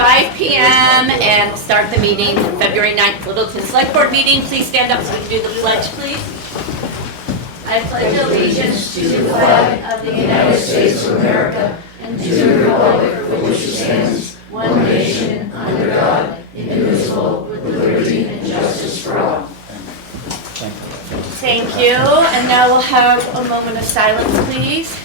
5 p.m. and start the meeting, February 9th, Littleton Selectboard meeting. Please stand up so we can do the pledge, please. I pledge allegiance to the flag of the United States of America and to the republic for which it stands, one nation, under God, indivisible, with liberty and justice for all. Thank you. And now we'll have a moment of silence, please.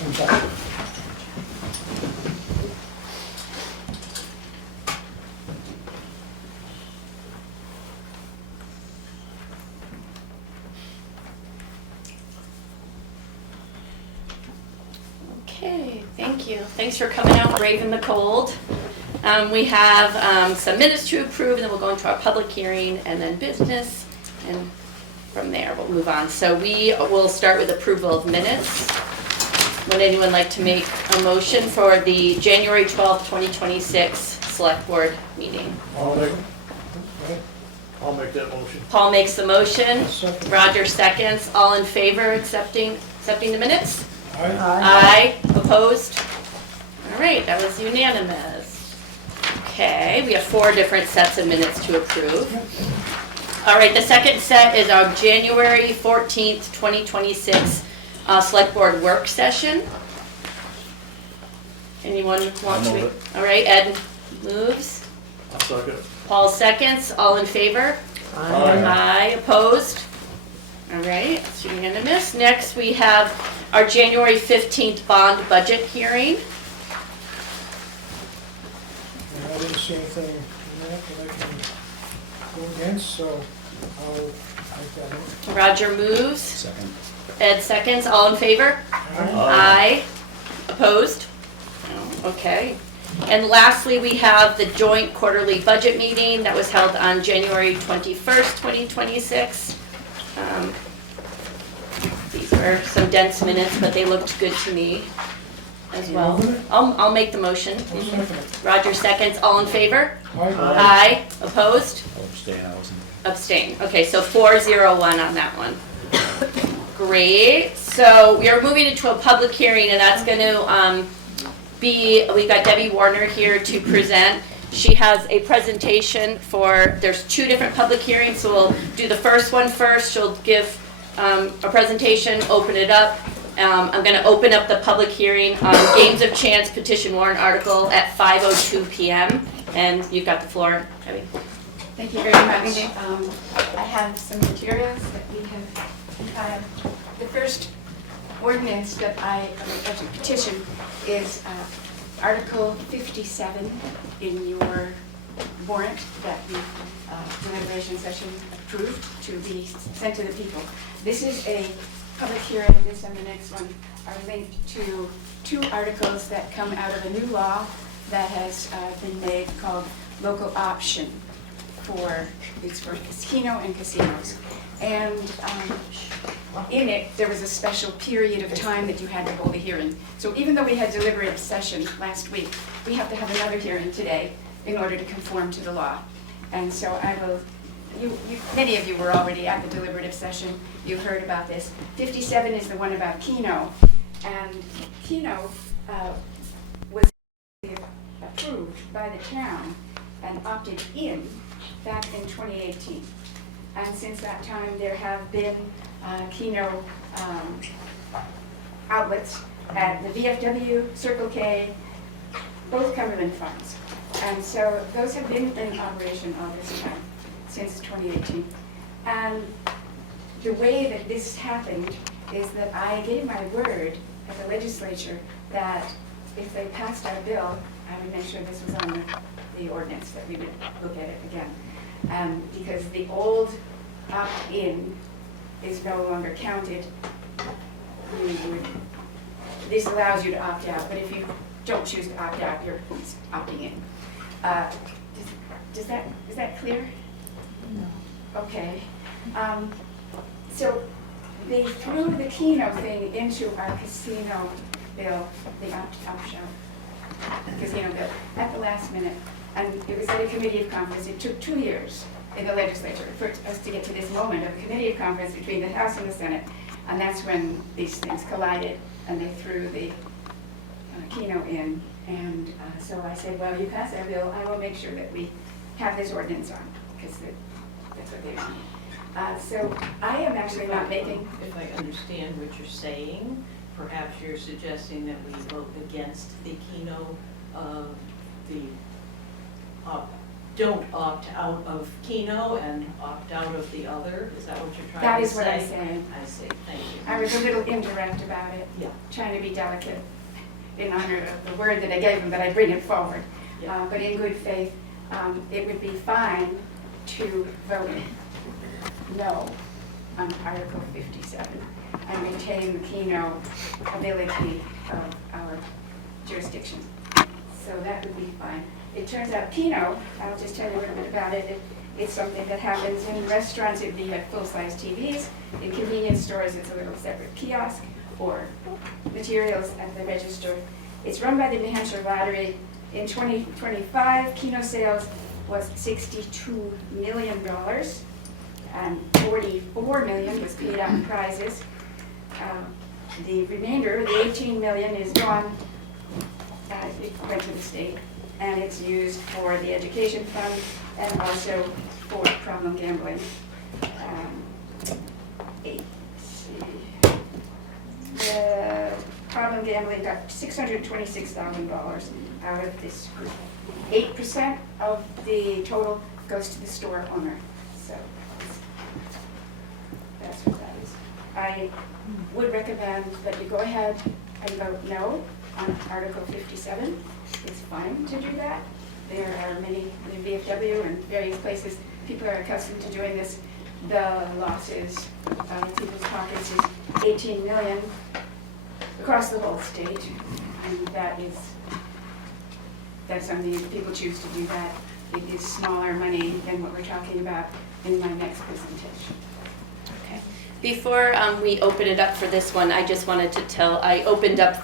Okay, thank you. Thanks for coming out, braving the cold. We have some minutes to approve, and then we'll go into our public hearing and then business, and from there we'll move on. So we will start with approval of minutes. Would anyone like to make a motion for the January 12th, 2026 Select Board meeting? I'll make that motion. Paul makes the motion. Second. Roger seconds. All in favor accepting the minutes? Aye. Aye. Opposed? All right, that was unanimous. Okay, we have 4 different sets of minutes to approve. All right, the second set is our January 14th, 2026 Select Board Work Session. Anyone want to? I'll move it. All right, Ed moves. I'll second. Paul seconds. All in favor? Aye. Aye. Opposed? All right, it's unanimous. Next, we have our January 15th bond budget hearing. And I didn't see anything in that I can go against, so I'll make that motion. Roger moves. Second. Ed seconds. All in favor? Aye. Opposed? No. Okay. And lastly, we have the joint quarterly budget meeting that was held on January 21st, 2026. These were some dense minutes, but they looked good to me as well. I'll make the motion. I'll second it. Roger seconds. All in favor? Aye. Aye. Opposed? I'll abstain, I wasn't. Abstain. Okay, so 401 on that one. Great. So we are moving into a public hearing, and that's going to we've got Debbie Warner here to present. She has a presentation there's 2 different public hearings, so we'll do the first one first. She'll give a presentation, open it up. I'm going to open up the public hearing on Games of Chance Petition Warrant article at 5:02 p.m. And you've got the floor, Debbie. Thank you very much. I have some materials that we have. The first ordinance that petition is Article 57 in your warrant that the deliberation session approved to be sent to the people. This is a public hearing. This and the next one are linked to 2 articles that come out of a new law that has been made called local option for Keno and casinos. And in it, there was a special period of time that you had to hold a hearing. So even though we had deliberative session last week, we have to have another hearing today in order to conform to the law. And so I will, many of you were already at the deliberative session. You've heard about this. 57 is the one about Keno. And Keno was approved by the town and opted in back in 2018. And since that time, there have been Keno outlets at the VFW, Circle K, both Cumberland Farms. And so those have been in operation all this time, since 2018. And the way that this happened is that I gave my word at the legislature that if they passed our bill, I would make sure this was on the ordinance, that we would look at it again. Because the old opt-in is no longer counted. This allows you to opt out, but if you don't choose to opt out, you're opting in. Is that clear? No. Okay. So they threw the Keno thing into our casino bill, the opt-out casino bill, at the last minute. And it was at a committee of conference. It took 2 years in the legislature for us to get to this moment of a committee of conference between the House and the Senate. And that's when these things collided and they threw the Keno in. And so I said, well, you pass that bill, I will make sure that we have this ordinance on, because that's what they want. So I am actually not making, If I understand what you're saying, perhaps you're suggesting that we vote against the Keno, don't opt out of Keno and opt out of the other? Is that what you're that trying to is say? what I'm saying. I see, thank you. I was a little indirect about it, Yeah. trying to be delicate in honor of the word that I gave them, but I bring it forward. Yeah. But in good faith, it would be fine to vote no on Article 57 and retain the Keno ability of our jurisdiction. So that would be fine. It turns out Keno, I'll just tell you a little bit about it. It's something that happens in restaurants. It'd be at full-size TVs. In convenience stores, it's a little separate kiosk or materials at the register. It's run by the New Hampshire Lottery. In 2025, Keno sales was $62 million, and $44 million was paid out in prizes. The remainder, the $18 million, is gone. It went to the state, and it's used for the education fund and also for problem gambling. Let's see. The problem gambling got $626,000 out of this group. 8% of the total goes to the store owner. So that's what that is. I would recommend that you go ahead and vote no on Article 57. It's fine to do that. There are many, in VFW and various places, people are accustomed to doing this. The losses in people's pockets is 18 million across the whole state, and that's something, if people choose to do that, it is smaller money than what we're talking about in my next presentation. Okay. Before we open it up for this one, I just wanted to tell, I opened up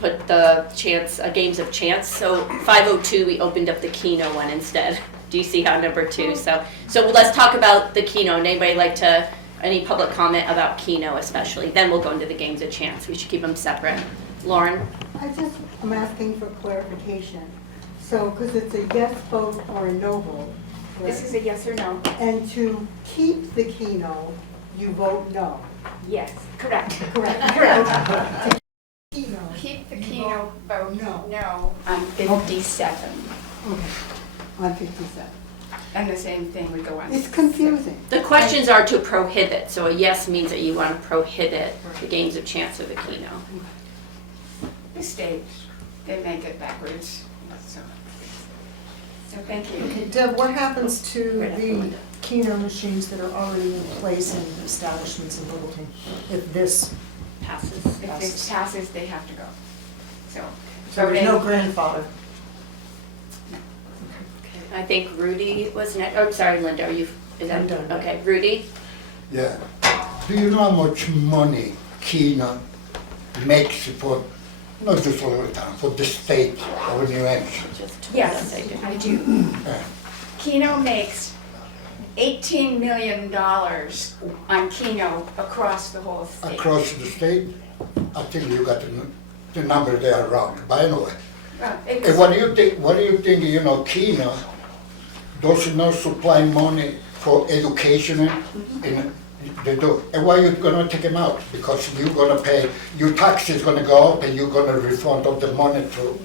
put the chance, games of chance. So 502, we opened up the Keno one instead. Do you see how number 2? So let's talk about the Keno. Anybody like to, any public comment about Keno especially? Then we'll go into the games of chance. We should keep them separate. Lauren? I'm asking for clarification. So, because it's a yes vote or a no vote. This is a yes or no? And to keep the Keno, you vote no. Yes, correct. Correct. Correct. Keno. Keep the you Keno vote no. no on 57. Okay, on 57. And the same thing would go on. It's confusing. The questions are to prohibit. So a yes means that you want to prohibit the games of chance or the Keno. The state, they make it backwards. So thank you. Okay, Deb, what happens to the Keno machines that are already in place in establishments in Littleton if this Passes. If this passes, they have to go. So there's no grandfather? I think Rudy was next. Oh, sorry, Linda, are you, is that? I'm done. Okay, Rudy? Yeah. Do you know how much money Keno makes for, not just for Littleton, for the state of New Hampshire? yes, I do. Yeah. Keno makes $18 million on Keno across the whole state. Across the state, I think you got the number there wrong, but anyway. Well, And it's, what do you think, Keno does not supply money for education and they do. And why you gonna take them out? Because you're gonna pay, your tax is gonna go up and you're gonna refund all the money to.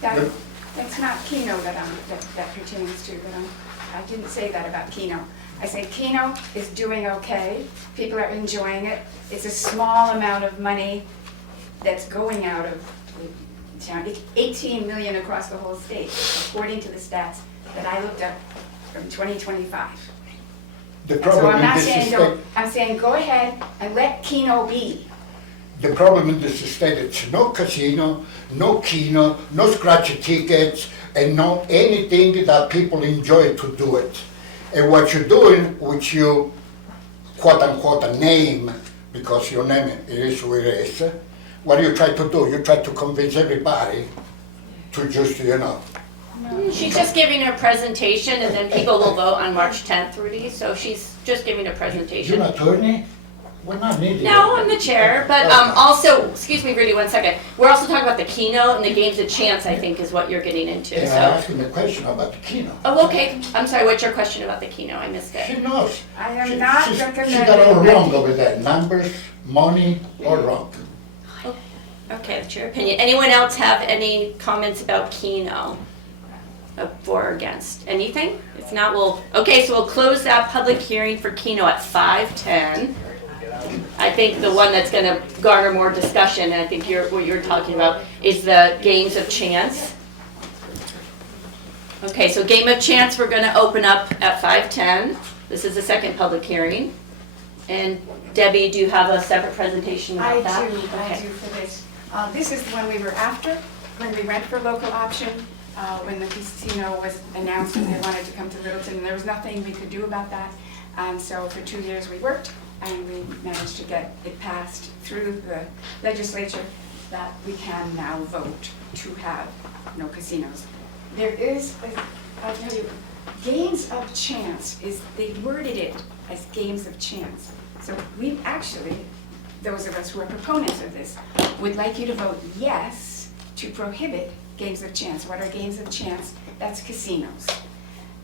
that's not Keno that pertains to, but I didn't say that about Keno. I said Keno is doing okay. People are enjoying it. It's a small amount of money that's going out of town. It's 18 million across the whole state, according to the stats that I looked up from 2025. The So problem I'm in not this saying state, don't, I'm saying go ahead and let Keno be. the problem in this state, it's no casino, no Keno, no scratch tickets, and no anything that people enjoy to do it. And what you're doing, which you quote unquote a name, because your name it is what it is, what do you try to do? You try to convince everybody to just, She's just giving her presentation and then people will vote on March 10th, Rudy. So she's just giving a You're presentation. an attorney? We're not needing. No, I'm the chair, but also, excuse me, Rudy, 1 second. We're also talking about the Keno and the games of chance, I think, is what you're getting into, Yeah, I'm so. asking a question about the Keno. Oh, okay, I'm sorry, what's your question about the Keno? I missed She it. knows. I am She- not she's- She recommending got all that- wrong over there, numbers, money, all wrong. Okay, that's your opinion. Anyone else have any comments about Keno? For or against? Anything? If not, okay, so we'll close that public hearing for Keno at 5:10. I think the one that's gonna garner more discussion, and I think what you're talking about, is the games of chance. Okay, so game of chance, we're gonna open up at 5:10. This is the second public hearing. And Debbie, do you have a separate presentation I about that? do Okay. for this. This is the one we were after, when we went for local option, when the casino was announced and they wanted to come to Littleton, and there was nothing we could do about that. And so for 2 years we worked, and we managed to get it passed through the legislature that we can now vote to have no casinos. There is, I'll tell you, games of chance they worded it as games of chance. So we actually, those of us who are proponents of this, would like you to vote yes to prohibit games of chance. What are games of chance? That's casinos.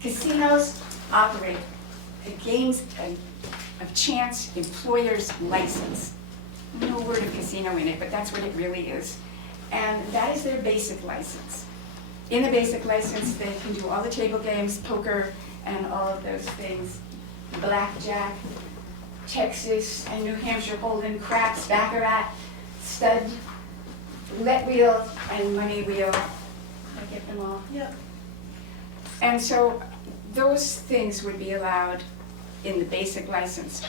Casinos operate games of chance employer's license. No word of casino in it, but that's what it really is. And that is their basic license. In the basic license, they can do all the table games, poker, and all of those things. Blackjack, Texas and New Hampshire Hold'em, craps, baccarat, stud, roulette wheel, and money wheel. Did I get them all? Yep. And so those things would be allowed in the basic license.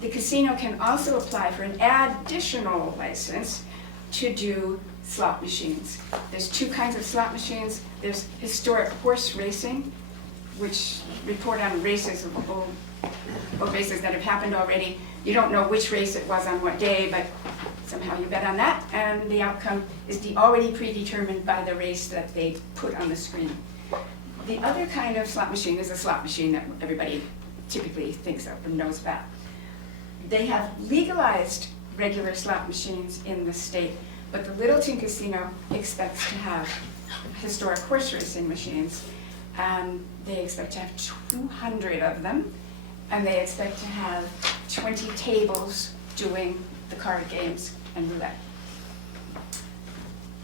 The casino can also apply for an additional license to do slot machines. There's 2 kinds of slot machines. There's historic horse racing, which report on races of old races that have happened already. You don't know which race it was on what day, but somehow you bet on that, and the outcome is already predetermined by the race that they put on the screen. The other kind of slot machine is a slot machine that everybody typically thinks of and knows about. They have legalized regular slot machines in the state, but the Littleton Casino expects to have historic horse racing machines, and they expect to have 200 of them, and they expect to have 20 tables doing the card games and roulette.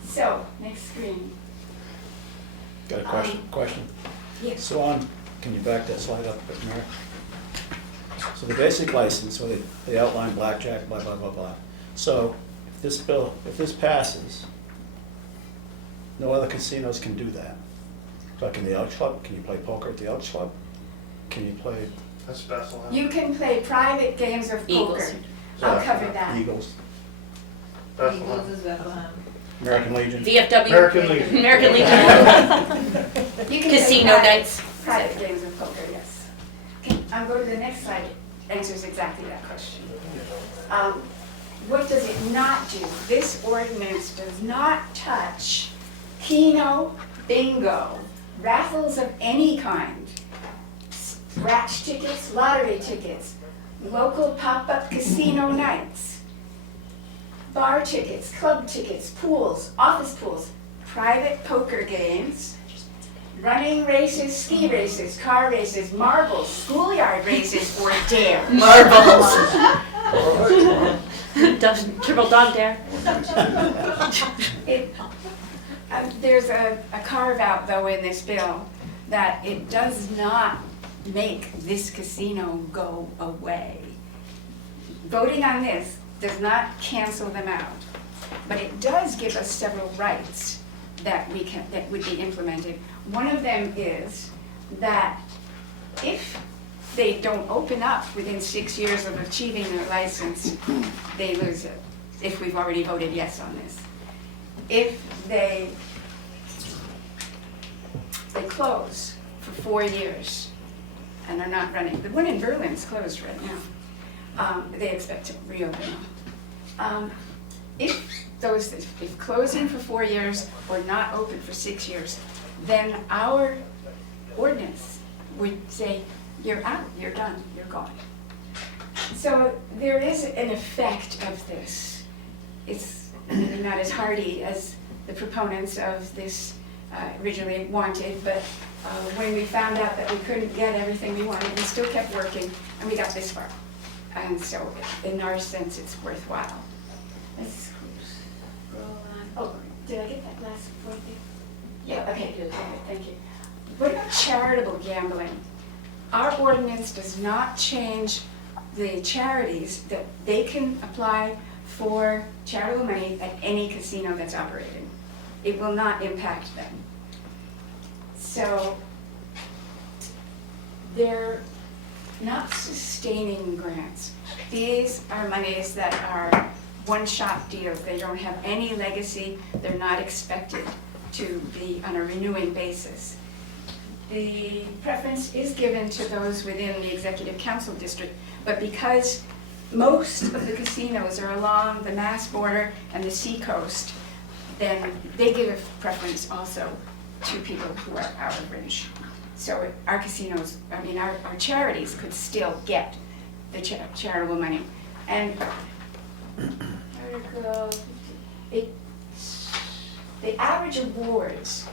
So, next screen. Got a question? Yes. So can you back that slide up a bit, Mary? So the basic license, where they outline blackjack, blah, blah, blah, blah. So if this passes, no other casinos can do that. Like in the Elks Club, can you play poker at the Elks Club? Can you play? That's Bethlehem. You can play private games of poker. Eagles. I'll cover that. Eagles, Bethlehem. American Legion. VFW. American Legion. American Legion. You can Casino play nights. private games of poker, yes. Okay, I'll go to the next slide. It answers exactly that question. What does it not do? This ordinance does not touch Keno, bingo, raffles of any kind, scratch tickets, lottery tickets, local pop-up casino nights, bar tickets, club tickets, pools, office pools, private poker games, running races, ski races, car races, marbles, schoolyard races, or dare. Marbles. Triple dog dare. There's a carve-out, though, in this bill, that it does not make this casino go away. Voting on this does not cancel them out, but it does give us several rights that would be implemented. One of them is that if they don't open up within 6 years of achieving their license, they lose it, if we've already voted yes on this. If they close for 4 years and are not running, the one in Berlin's closed right now, they expect to reopen them. If closing for 4 years or not open for 6 years, then our ordinance would say, you're out, you're done, you're gone. So there is an effect of this. It's maybe not as hardy as the proponents of this originally wanted, but when we found out that we couldn't get everything we wanted, we still kept working, and we got this far. And so, in our sense, it's worthwhile. Let's scroll on. Oh, did I get that last point there? Yeah, okay, good, thank you. What about charitable gambling? Our ordinance does not change the charities that they can apply for charitable money at any casino that's operating. It will not impact them. So they're not sustaining grants. These are monies that are one-shot deals. They don't have any legacy. They're not expected to be on a renewing basis. The preference is given to those within the Executive Council District, but because most of the casinos are along the Mass border and the seacoast, then they give a preference also to people who are out of range. So our casinos, I mean, our charities could still get the charitable money. And Article 50, the average awards,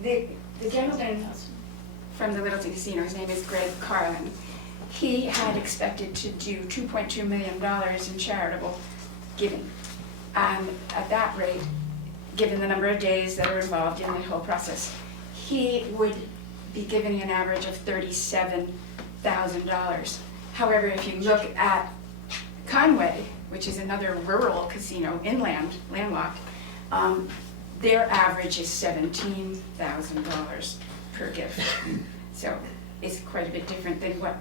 the gentleman from the Littleton Casino, his name is Greg Carlin, he had expected to do $2.2 million in charitable giving. And at that rate, given the number of days that are involved in the whole process, he would be giving an average of $37,000. However, if you look at Conway, which is another rural casino, inland, landlocked, their average is $17,000 per gift. So it's quite a bit different than what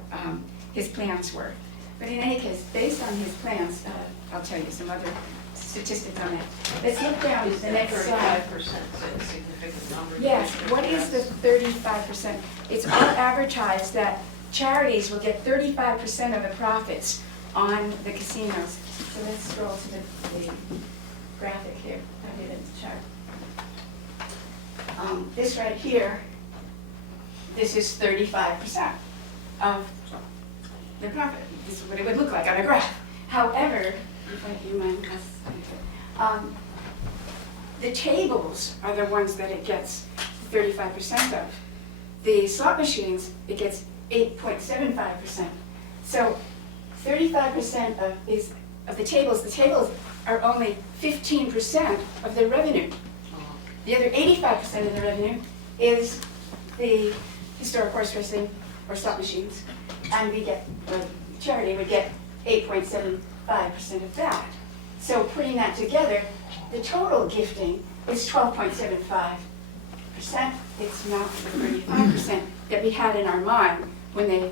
his plans were. But in any case, based on his plans, I'll tell you some other statistics on that. Let's look down at the next slide. 35% is a significant number. Yes, what is the 35%? It's all advertised that charities will get 35% of the profits on the casinos. So let's scroll to the graphic here. I did it in the chart. This right here, this is 35% of the profit. This is what it would look like on a graph. However, if I do my the tables are the ones that it gets 35% of. The slot machines, it gets 8.75%. So 35% of the tables are only 15% of their revenue. The other 85% of the revenue is the historic horse racing or slot machines, and the charity would get 8.75% of that. So putting that together, the total gifting is 12.75%. It's not the 35% that we had in our mind when they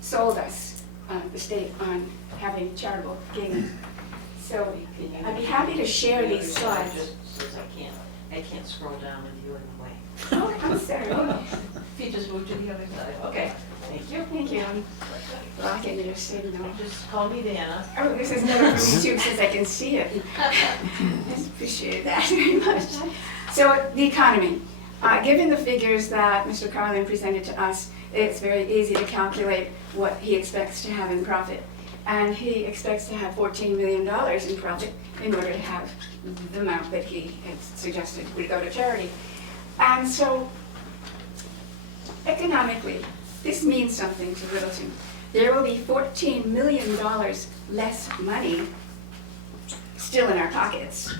sold us the state on having charitable gaming. So I'd be happy to share these slides. Just says I can't scroll down with you in the way. Oh, I'm sorry. If you just move to the other side. Okay, thank you. Thank you. I'm blocking your signal. Just call me Dana. Oh, this is never for me too, since I can see it. I appreciate that very much. So the economy. Given the figures that Mr. Carlin presented to us, it's very easy to calculate what he expects to have in profit. And he expects to have $14 million in profit in order to have the amount that he had suggested would go to charity. And so, economically, this means something to Littleton. There will be $14 million less money still in our pockets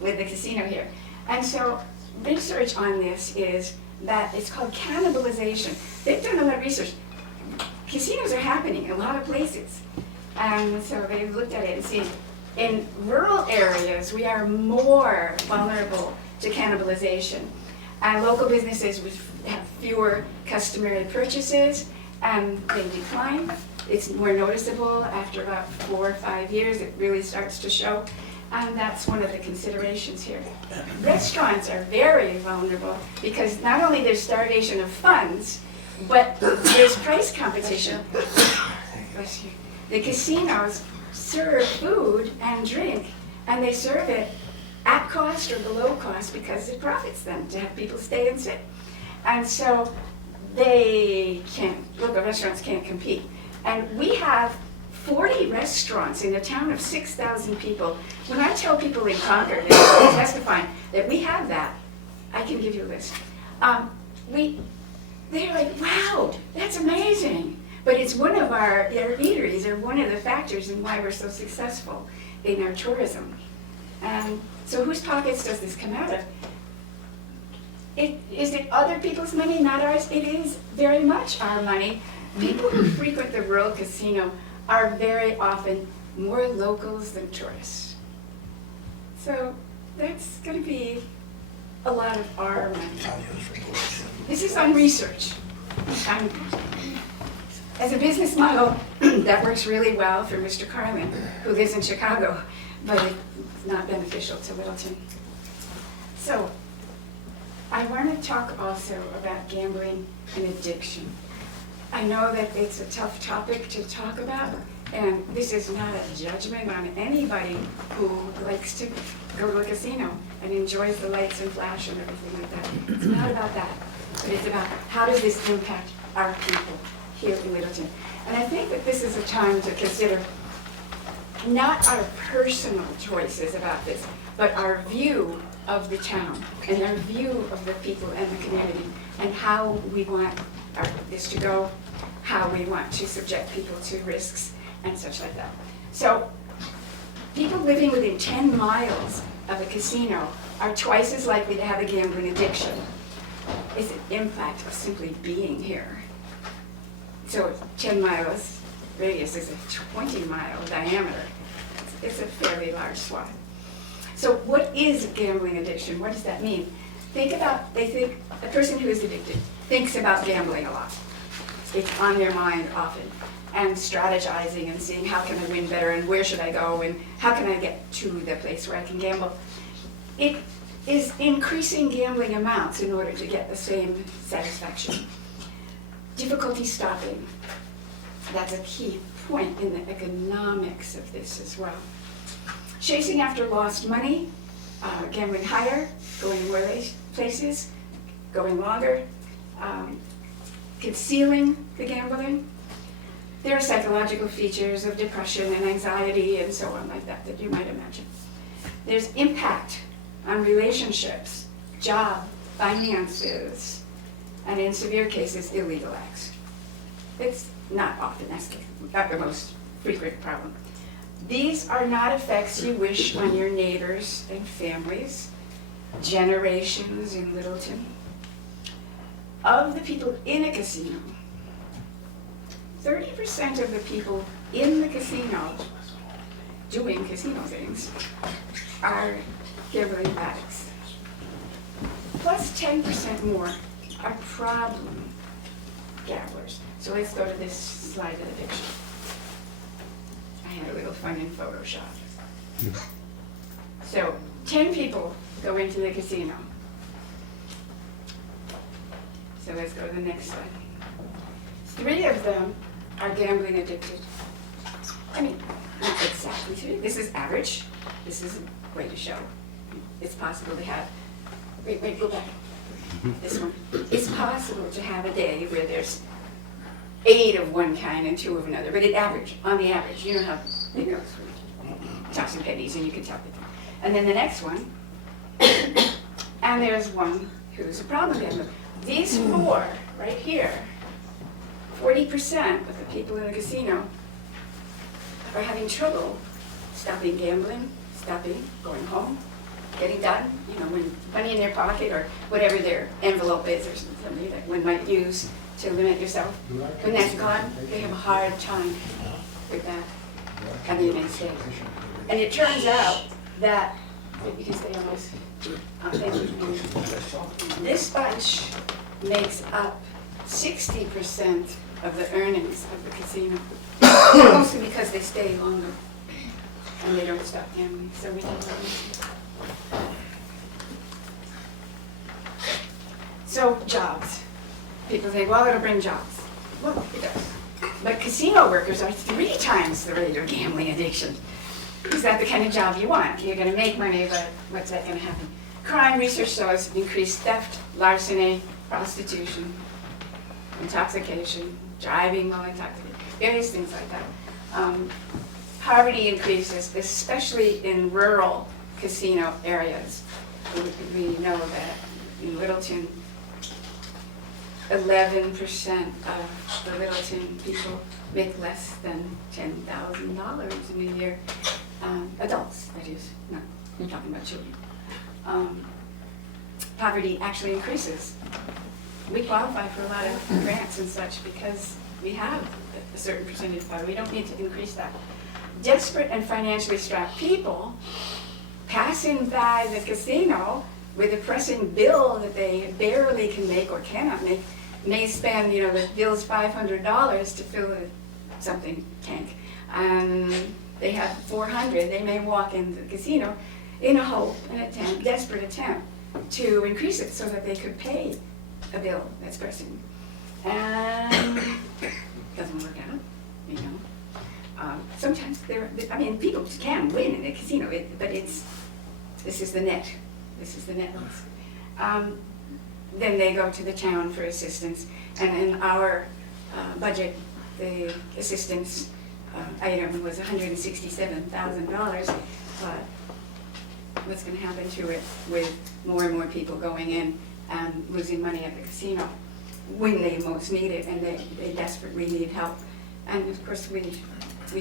with the casino here. And so, research on this is that it's called cannibalization. They've done a lot of research. Casinos are happening in a lot of places. And so they've looked at it and seen in rural areas, we are more vulnerable to cannibalization. And local businesses have fewer customary purchases, and they decline. It's more noticeable after about 4 or 5 years. It really starts to show. And that's one of the considerations here. Restaurants are very vulnerable because not only there's starvation of funds, but there's price competition. Bless you. The casinos serve food and drink, and they serve it at cost or below cost because it profits them to have people stay and sit. And so they can't, local restaurants can't compete. And we have 40 restaurants in a town of 6,000 people. When I tell people in Concord and testifying that we have that, I can give you a list. They're like, wow, that's amazing. But it's one of our eateries are one of the factors in why we're so successful in our tourism. And so whose pockets does this come out of? Is it other people's money, not ours? It is very much our money. People who frequent the Rural Casino are very often more locals than tourists. So that's going to be a lot of our money. This is on research. As a business model, that works really well for Mr. Carlin, who lives in Chicago, but it's not beneficial to Littleton. So I want to talk also about gambling and addiction. I know that it's a tough topic to talk about, and this is not a judgment on anybody who likes to go to a casino and enjoys the lights and flash and everything like that. It's not about that, but it's about how does this impact our people here in Littleton. And I think that this is a time to consider not our personal choices about this, but our view of the town and our view of the people and the community and how we want this to go, how we want to subject people to risks and such like that. So people living within 10 miles of a casino are twice as likely to have a gambling addiction. It's an impact of simply being here. So 10 miles radius is a 20-mile diameter. It's a fairly large swath. So what is gambling addiction? What does that mean? A person who is addicted thinks about gambling a lot. It's on their mind often, and strategizing and seeing how can I win better and where should I go and how can I get to the place where I can gamble. It is increasing gambling amounts in order to get the same satisfaction. Difficulty stopping. That's a key point in the economics of this as well. Chasing after lost money, gambling higher, going more places, going longer, concealing the gambling. There are psychological features of depression and anxiety and so on like that that you might imagine. There's impact on relationships, job, finances, and in severe cases, illegal acts. It's not often, that's the most frequent problem. These are not effects you wish on your neighbors and families, generations in Littleton. Of the people in a casino, 30% of the people in the casino doing casino things are gambling addicts. Plus 10% more are problem gamblers. So let's go to this slide of the picture. I had a little fun in Photoshop. So 10 people go into the casino. So let's go to the next slide. 3 of them are gambling addicted. I mean, not exactly 3. This is average. This is a way to show. It's possible to have, wait, go back. This one. It's possible to have a day where there's 8 of one kind and 2 of another, but on the average, you know how it goes. Toss some pennies and you can tell it. And then the next one, and there's one who's a problem gambler. These 4 right here, 40% of the people in the casino are having trouble stopping gambling, stopping going home, getting done, when money in their pocket or whatever their envelope is or something that one might use to limit yourself. When that's gone, they have a hard time with that and the United States. And it turns out that, because they almost, this bunch makes up 60% of the earnings of the casino, mostly because they stay longer and they don't stop gambling. So we don't know. So jobs. People say, well, it'll bring jobs. Well, it does. But casino workers are 3 times the rate of gambling addiction. Is that the kind of job you want? You're going to make money, but what's that going to happen? Crime research shows increased theft, larceny, prostitution, intoxication, driving while intoxicated. various things like that. Poverty increases, especially in rural casino areas. We know that in Littleton, 11% of the Littleton people make less than $10,000 in a year. Adults, that is, not we're talking about children. Poverty actually increases. We qualify for a lot of grants and such because we have a certain percentage of poverty. We don't need to increase that. Desperate and financially strapped people passing by the casino with a pressing bill that they barely can make or cannot make may spend, the bill's $500 to fill something tank. They have $400. They may walk into the casino in a hope, desperate attempt to increase it so that they could pay a bill that's pressing. And it doesn't work out, Sometimes people can win in a casino, but this is the net. This is the net loss. Then they go to the town for assistance, and in our budget, the assistance item was $167,000. But what's going to happen to it with more and more people going in and losing money at the casino when they most need it and they desperately need help? And of course, we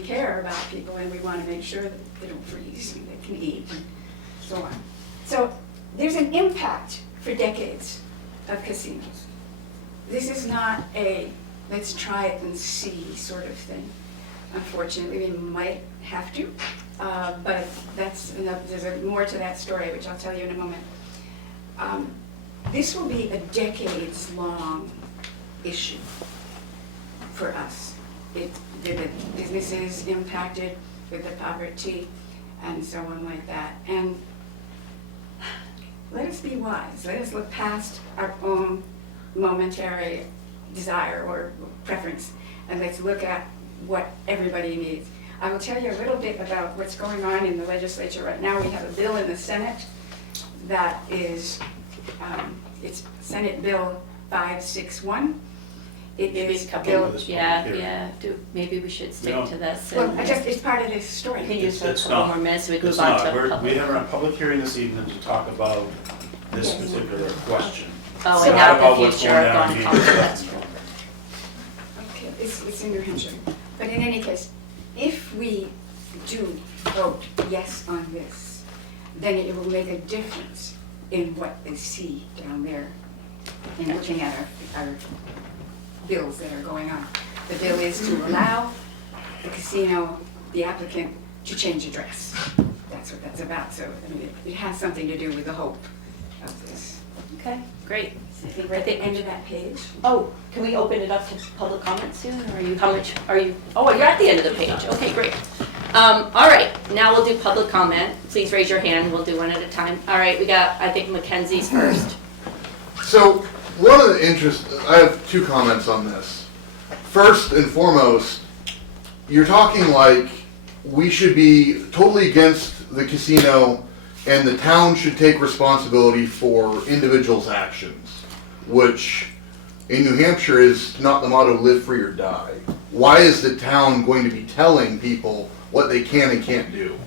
care about people and we want to make sure that they don't freeze and they can eat and so on. So there's an impact for decades of casinos. This is not a let's try it and see sort of thing. Unfortunately, we might have to, but that's enough. There's more to that story, which I'll tell you in a moment. This will be a decades-long issue for us. The business is impacted with the poverty and so on like that. And let us be wise. Let us look past our own momentary desire or preference, and let's look at what everybody needs. I will tell you a little bit about what's going on in the legislature right now. We have a bill in the Senate that is, it's Senate Bill 561. It is bill. Maybe we should stick to this. Well, it's part of this story. We can use a It's couple not. more minutes, so we can It's move on not. to We public. have a public hearing this evening to talk about this particular question. Oh, So and not not about the what's future going of on going in public, meetings. that's true. Okay, it's in New Hampshire. But in any case, if we do vote yes on this, then it will make a difference in what they see down there in looking at our bills that are going on. The bill is to allow the casino, the applicant, to change address. That's what that's about. So it has something to do with the hope of this. Okay, great. I think we're at the end of that page. Oh, can we open it up to public comment soon, or oh, you're at the end of the page, okay, great. All right, now we'll do public comment. Please raise your hand, we'll do one at a time. All right, we got, I think Mackenzie's first. So, one of the I have two comments on this. First and foremost, you're talking like we should be totally against the casino and the town should take responsibility for individuals' actions, which in New Hampshire is not the motto, live free or die. Why is the town going to be telling people what they can and can't do?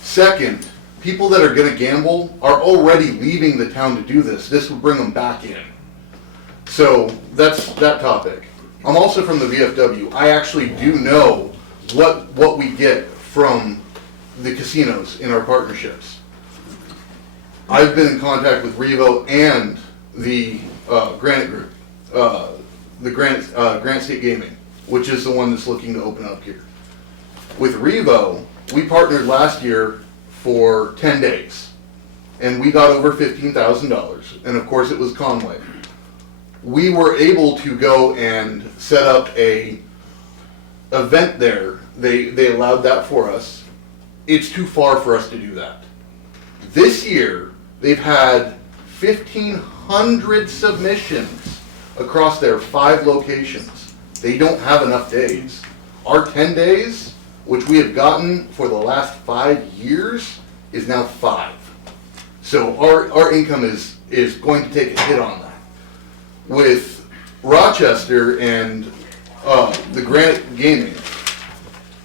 Second, people that are going to gamble are already leaving the town to do this. This would bring them back in. So that's that topic. I'm also from the VFW. I actually do know what we get from the casinos in our partnerships. I've been in contact with Revo and the Granite Group, the Granite State Gaming, which is the one that's looking to open up here. With Revo, we partnered last year for 10 days, and we got over $15,000, and of course it was Conway. We were able to go and set up a event there. They allowed that for us. It's too far for us to do that. This year, they've had 1,500 submissions across their 5 locations. They don't have enough days. Our 10 days, which we have gotten for the last 5 years, is now 5. So our income is going to take a hit on that. With Rochester and the Granite Gaming,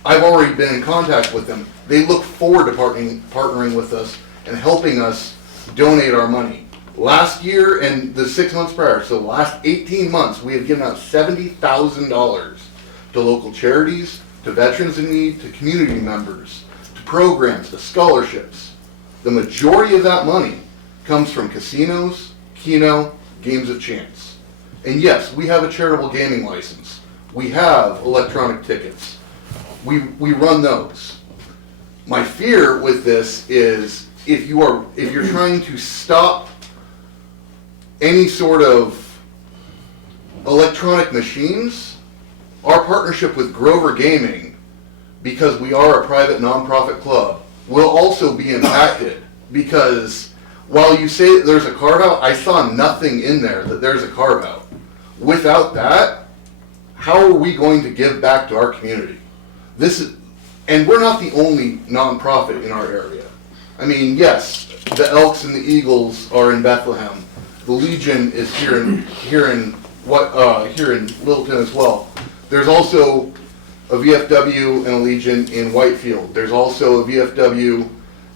I've already been in contact with them. They look forward to partnering with us and helping us donate our money. Last year and the 6 months prior, so the last 18 months, we have given out $70,000 to local charities, to veterans in need, to community members, to programs, to scholarships. The majority of that money comes from casinos, Keno, games of chance. And yes, we have a charitable gaming license. We have electronic tickets. We run those. My fear with this is if you're trying to stop any sort of electronic machines, our partnership with Grover Gaming, because we are a private nonprofit club, will also be impacted. Because while you say that there's a carve out, I saw nothing in there that there's a carve out. Without that, how are we going to give back to our community? And we're not the only nonprofit in our area. I mean, yes, the Elks and the Eagles are in Bethlehem. The Legion is here in Littleton as well. There's also a VFW and a Legion in Whitefield. There's also a VFW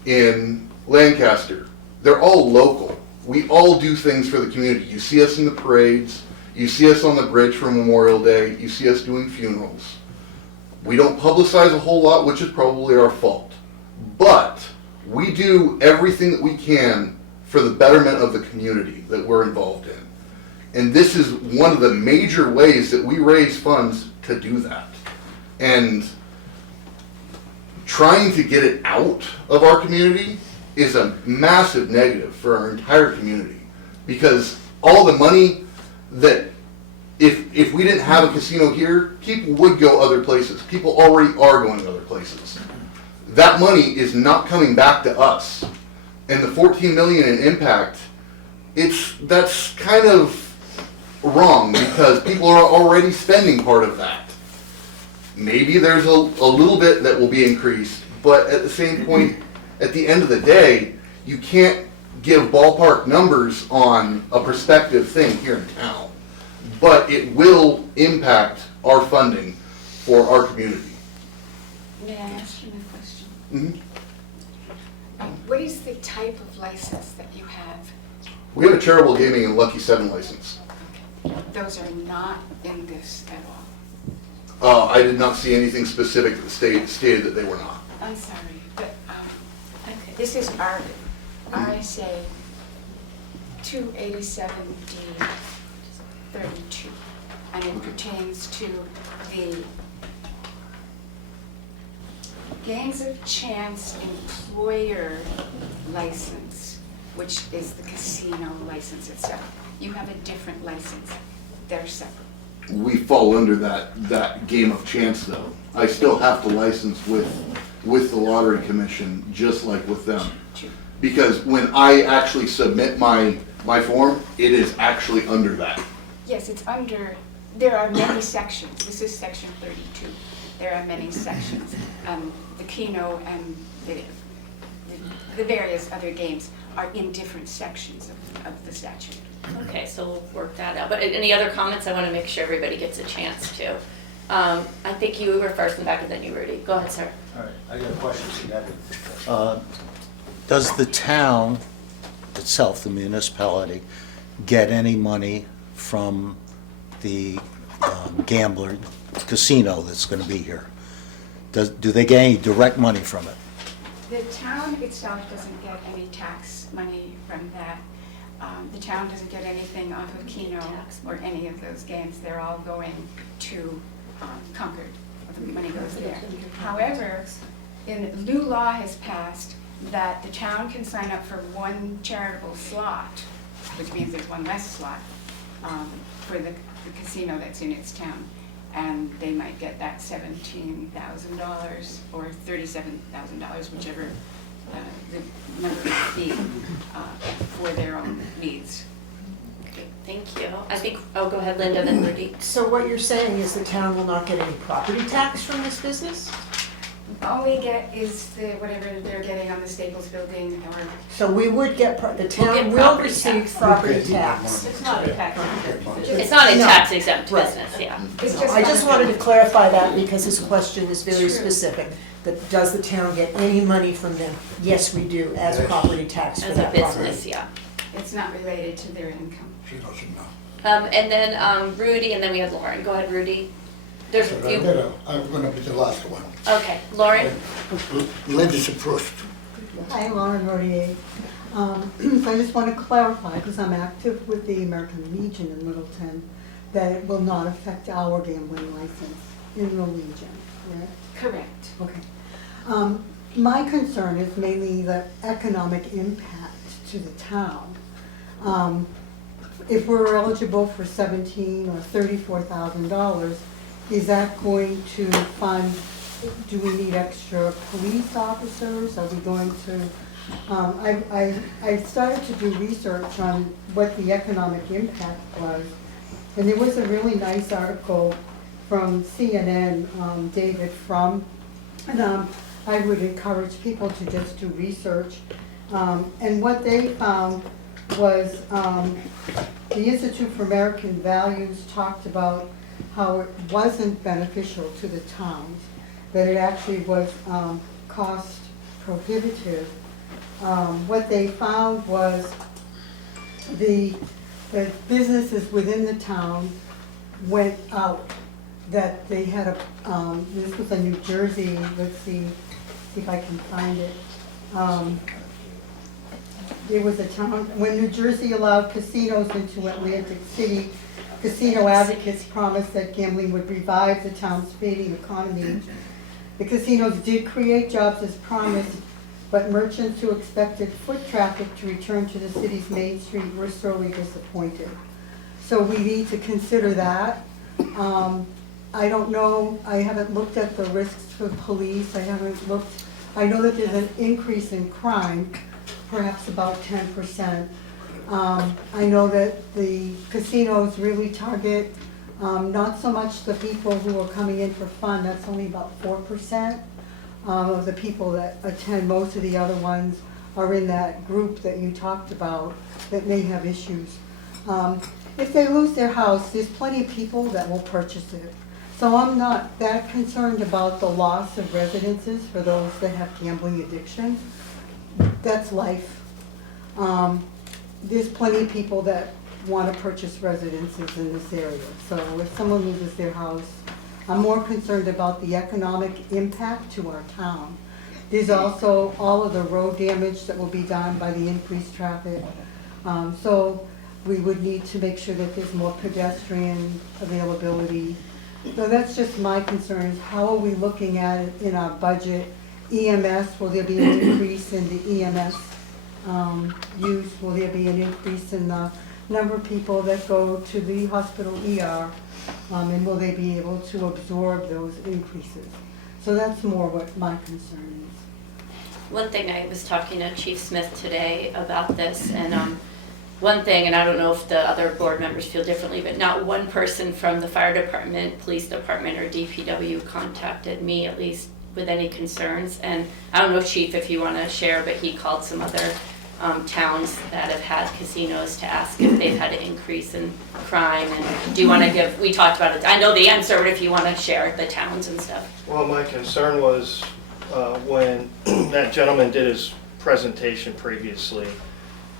in Lancaster. They're all local. We all do things for the community. You see us in the parades. You see us on the bridge for Memorial Day. You see us doing funerals. We don't publicize a whole lot, which is probably our fault. But we do everything that we can for the betterment of the community that we're involved in. And this is one of the major ways that we raise funds to do that. And trying to get it out of our community is a massive negative for our entire community. Because all the money that, if we didn't have a casino here, people would go other places. People already are going other places. That money is not coming back to us. And the 14 million in impact, that's kind of wrong because people are already spending part of that. Maybe there's a little bit that will be increased, but at the same point, at the end of the day, you can't give ballpark numbers on a prospective thing here in town. But it will impact our funding for our community. May I ask you a question? Mhm. What is the type of license that you have? We have a charitable gaming and Lucky 7 license. Those are not in this at all. I did not see anything specific that stated that they were not. I'm sorry, but this is our RSA 287D 32, and it pertains to the Games of Chance employer license, which is the casino license itself. You have a different license. They're separate. We fall under that game of chance though. I still have to license with the Lottery Commission, just like with them. Because when I actually submit my form, it is actually under that. Yes, it's under, there are many sections. This is section 32. There are many sections. The Keno and the various other games are in different sections of the statute. Okay, so we'll work that out. But any other comments? I want to make sure everybody gets a chance to. I think you were first in the back and then you, Rudy. Go ahead, sir. All right, I got a question for that. Does the town itself, the municipality, get any money from the gambler casino that's going to be here? Do they get any direct money from it? The town itself doesn't get any tax money from that. The town doesn't get anything off of Keno or any of those games. They're all going to Concord. The money goes there. However, new law has passed that the town can sign up for one charitable slot, which means there's one less slot for the casino that's in its town. And they might get that $17,000 or $37,000, whichever the number would be, for their own needs. Okay, thank you. I think, oh, go ahead, Linda, then Rudy. So what you're saying is the town will not get any property tax from this business? All we get is whatever they're getting on the Staples building or. So we would get, the We'll town get will property receive tax. property tax. It's not a tax exempt business. It's not a No. tax exempt Right. business, yeah. It's I just not- wanted to clarify that because his question is very True. specific. That does the town get any money from them? Yes, we do, as Yes. property tax for As a that property. business, yeah. It's not related to their income. She doesn't know. And then Rudy, and then we have Lauren. Go ahead, Rudy. There's a few, I'm gonna be the last one. okay, Lauren? Ladies first. Hi, Lauren Rodier. So I just want to clarify, because I'm active with the American Legion in Littleton, that it will not affect our gambling license in the Legion, correct? Correct. Okay. My concern is mainly the economic impact to the town. If we're eligible for $17,000 or $34,000, is that going to fund, do we need extra police officers? Are we going to, I started to do research on what the economic impact was. And there was a really nice article from CNN, David Frum, and I would encourage people to just do research. And what they found was the Institute for American Values talked about how it wasn't beneficial to the towns, that it actually was cost prohibitive. What they found was the businesses within the town went out, that they had a, this was a New Jersey, let's see if I can find it. There was a town, when New Jersey allowed casinos into Atlantic City, casino advocates promised that gambling would revive the town's fading economy. The casinos did create jobs as promised, but merchants who expected foot traffic to return to the city's main street were sorely disappointed. So we need to consider that. I don't know, I haven't looked at the risks for police, I know that there's an increase in crime, perhaps about 10%. I know that the casinos really target not so much the people who are coming in for fun, that's only about 4% of the people that attend. Most of the other ones are in that group that you talked about that may have issues. If they lose their house, there's plenty of people that will purchase it. So I'm not that concerned about the loss of residences for those that have gambling addictions. That's life. There's plenty of people that want to purchase residences in this area. So if someone loses their house, I'm more concerned about the economic impact to our town. There's also all of the road damage that will be done by the increased traffic. So we would need to make sure that there's more pedestrian availability. So that's just my concern, is how are we looking at it in our budget? EMS, will there be an increase in the EMS use? Will there be an increase in the number of people that go to the hospital ER? And will they be able to absorb those increases? So that's more what my concern is. One thing, I was talking to Chief Smith today about this, and one thing, and I don't know if the other board members feel differently, but not one person from the fire department, police department, or DPW contacted me, at least, with any concerns. And I don't know, Chief, if you want to share, but he called some other towns that have had casinos to ask if they've had an increase in crime. And do you want to give, we talked about it, I know the answer, but if you want to share the towns and stuff. Well, my concern was when that gentleman did his presentation previously,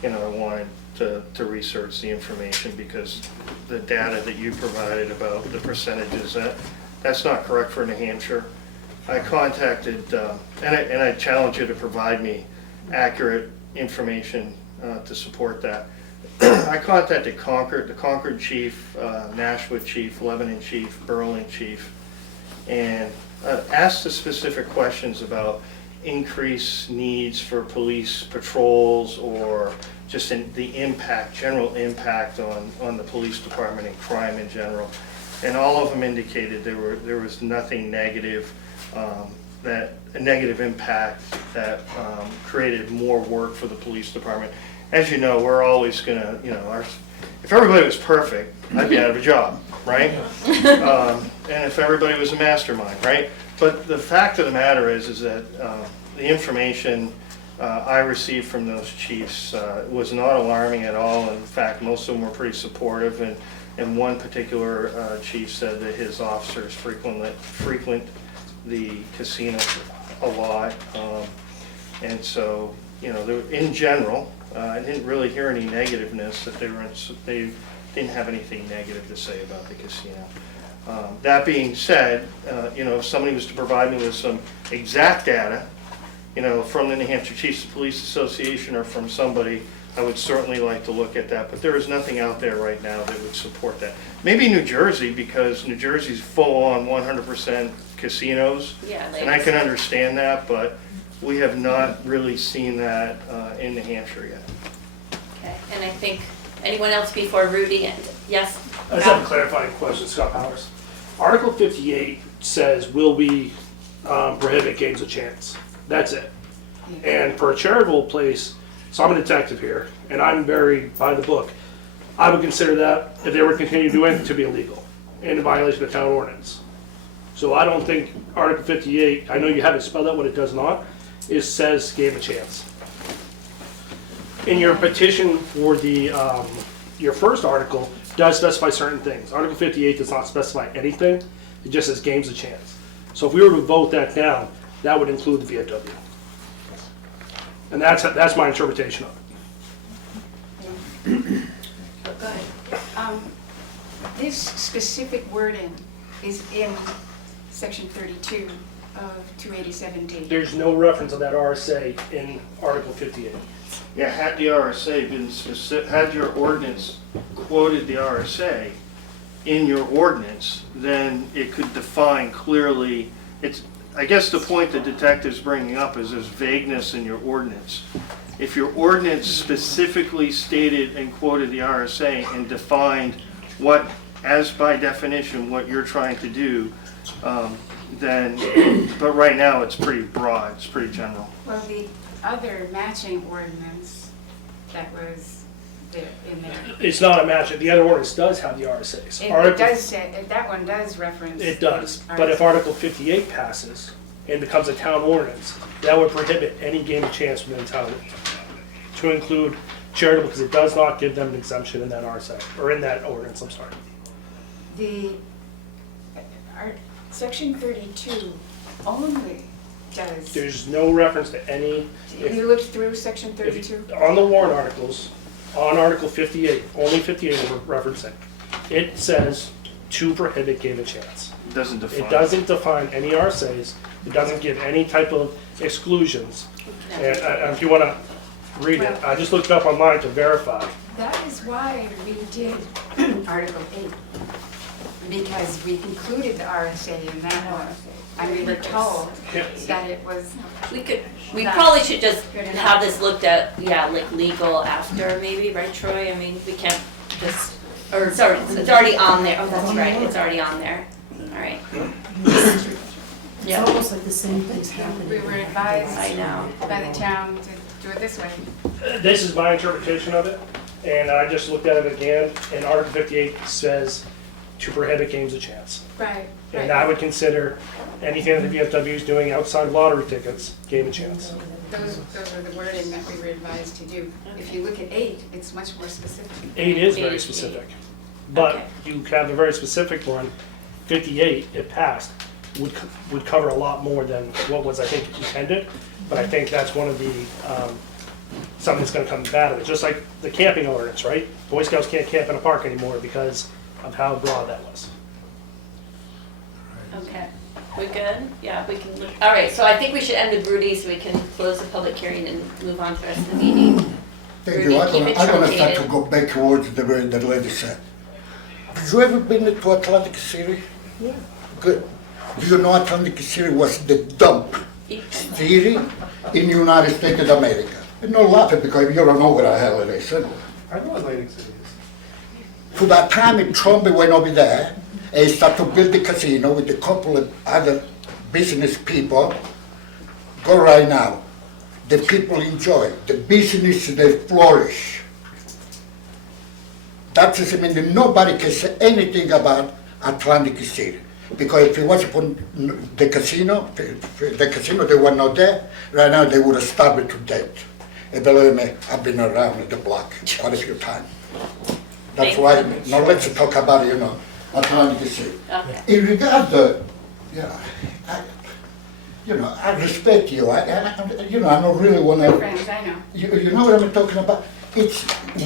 I wanted to research the information, because the data that you provided about the percentages, that's not correct for New Hampshire. I contacted, and I challenge you to provide me accurate information to support that. I contacted Concord, the Concord chief, Nashua chief, Lebanon chief, Berlin chief, and asked the specific questions about increased needs for police patrols, or just the impact, general impact on the police department and crime in general. And all of them indicated there was nothing negative, that a negative impact that created more work for the police department. As you know, we're always gonna, if everybody was perfect, I'd be out of a job, right? And if everybody was a mastermind, right? But the fact of the matter is that the information I received from those chiefs was not alarming at all. In fact, most of them were pretty supportive, and one particular chief said that his officers frequent the casino a lot. And so, you know, in general, I didn't really hear any negativeness, that they didn't have anything negative to say about the casino. That being said, you know, if somebody was to provide me with some exact data, you know, from the New Hampshire Chiefs of Police Association or from somebody, I would certainly like to look at that. But there is nothing out there right now that would support that. Maybe New Jersey, because New Jersey's full on 100% casinos. Yeah, And I can understand that, but we have not really seen that in New Hampshire yet. Okay, and I think, anyone else before Rudy? And yes? I just have a clarifying question, Scott Powers. Article 58 says, will we prohibit games of chance? That's it. And for a charitable place, so I'm a detective here, and I'm very by the book, I would consider that, if they were to continue doing it, to be illegal and in violation of town ordinance. So I don't think Article 58, I know you haven't spelled out what it does not, it says game of chance. In your petition for the, your first article does specify certain things. Article 58 does not specify anything, it just says games of chance. So if we were to vote that down, that would include the VFW. And that's my interpretation of it. Go ahead. This specific wording is in section 32 of 287D. There's no reference of that RSA in Article 58. Yeah, had the RSA been specific, had your ordinance quoted the RSA in your ordinance, then it could define clearly. I guess the point the detective's bringing up is there's vagueness in your ordinance. If your ordinance specifically stated and quoted the RSA and defined what, as by definition, what you're trying to do, then, but right now it's pretty broad, it's pretty general. Well, the other matching ordinance that was there in there. It's not a match. The other ordinance does have the RSAs. It does say, that one does reference. It does, but if Article 58 passes and becomes a town ordinance, that would prohibit any game of chance within town to include charitable, because it does not give them an exemption in that RSA, or in that ordinance, I'm sorry. Section 32 only does. There's no reference to any. You looked through section 32? On the warrant articles, on Article 58, only 58 we're referencing, it says to prohibit game of chance. It doesn't define. It doesn't define any RSAs, it doesn't give any type of exclusions. And if you want to read it, I just looked it up online to verify. That is why we did Article 8, because we included the RSA in that one. I mean, we're told that it was. We probably should just have this looked at, yeah, like legal after maybe, right, Troy? I mean, we can't just, or sorry, it's already on there. Oh, that's right, it's already on there. All right. It's almost like the same thing's happening. We were advised I know. by the town to do it this way. This is my interpretation of it, and I just looked at it again, and Article 58 says to prohibit games of chance. Right. And I would consider anything that the VFW is doing outside lottery tickets, game of chance. Those are the wording that we were advised to do. If you look at 8, it's much more specific. 8 is very specific, but you have a very specific one. 58, if passed, would cover a lot more than what was, I think, intended. But I think that's one of the something that's going to come out of it. Just like the camping ordinance, right? Boy Scouts can't camp in a park anymore because of how broad that was. Okay, we good? Yeah, we can look. All right, so I think we should end with Rudy so we can close the public hearing and move on to the rest of the meeting. Thank Rudy, you. keep it I'm gonna start truncated. to go back towards the way the lady said. Have you ever been to Atlantic City? Yeah. Good. Do you know Atlantic City was the dump city in the United States of America? And not laughing because you don't know where the hell it is. I know Atlantic City is. To that time, Trump went over there and started to build the casino with a couple of other business people. Go right now. The people enjoy. The business, they flourish. That doesn't mean that nobody can say anything about Atlantic City. Because if it wasn't for the casino, if the casino, they were not there, right now they would have starved to death. And believe me, I've been around the block quite a few times. That's why, now let's talk about, Atlantic City. Okay. In regard to, I respect you, I don't really want to, Friends, I know. you know what I'm talking about?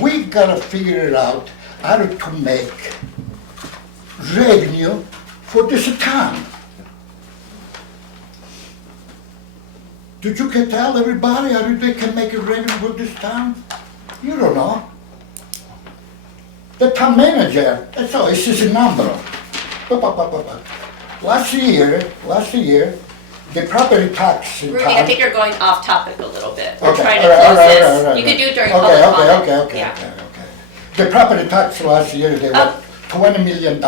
We gotta figure it out how to make revenue for this town. Did you can tell everybody how they can make a revenue for this town? You don't know. The town manager, that's all, it's just a number. Last year, the property tax in Rudy, town. I think you're going off topic a little bit. We're Okay, trying to all right, close all right, this. all right, You could do it during okay, public okay, comment. okay. Yeah. The property tax last year, they were Oh. $20 million.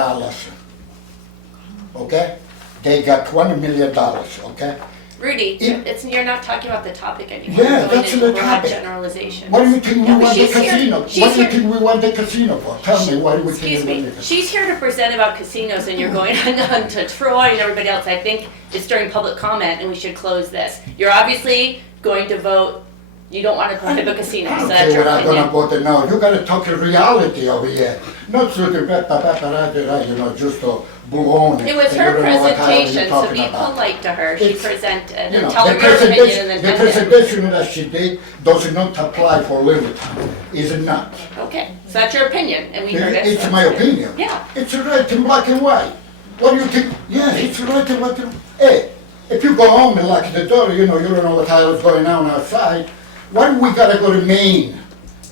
Okay? They got $20 million, okay? Rudy, If- you're not talking about the topic anymore. Yeah, You're going that's into the broad topic. generalizations. What do you think we Yeah, but want the she's here- casino? she's What do you here- think we want the casino for? Tell me, what do we think Excuse we want me, the casino? she's here to present about casinos and you're going on to Troy and everybody else. I think it's during public comment and we should close this. You're obviously going to vote, you don't want to prohibit casinos, so that's Okay, your we're not gonna opinion. vote now. You gotta talk in reality over here. Not so just to baloney. It was and her you don't know what the hell you're presentation, so talking be about. polite to her. She It's- presented You and know, tell the her your opinion presentation, and the then end it. presentation that she did does not apply for Littleton, is it not? Okay, so that's your opinion and we heard it. It's so my that's good. opinion. Yeah. It's right in black and white. What do you think? Yeah, it's right in black and white. Hey, if you go home and lock the door, you don't know what the hell is going on outside. Why do we gotta go to Maine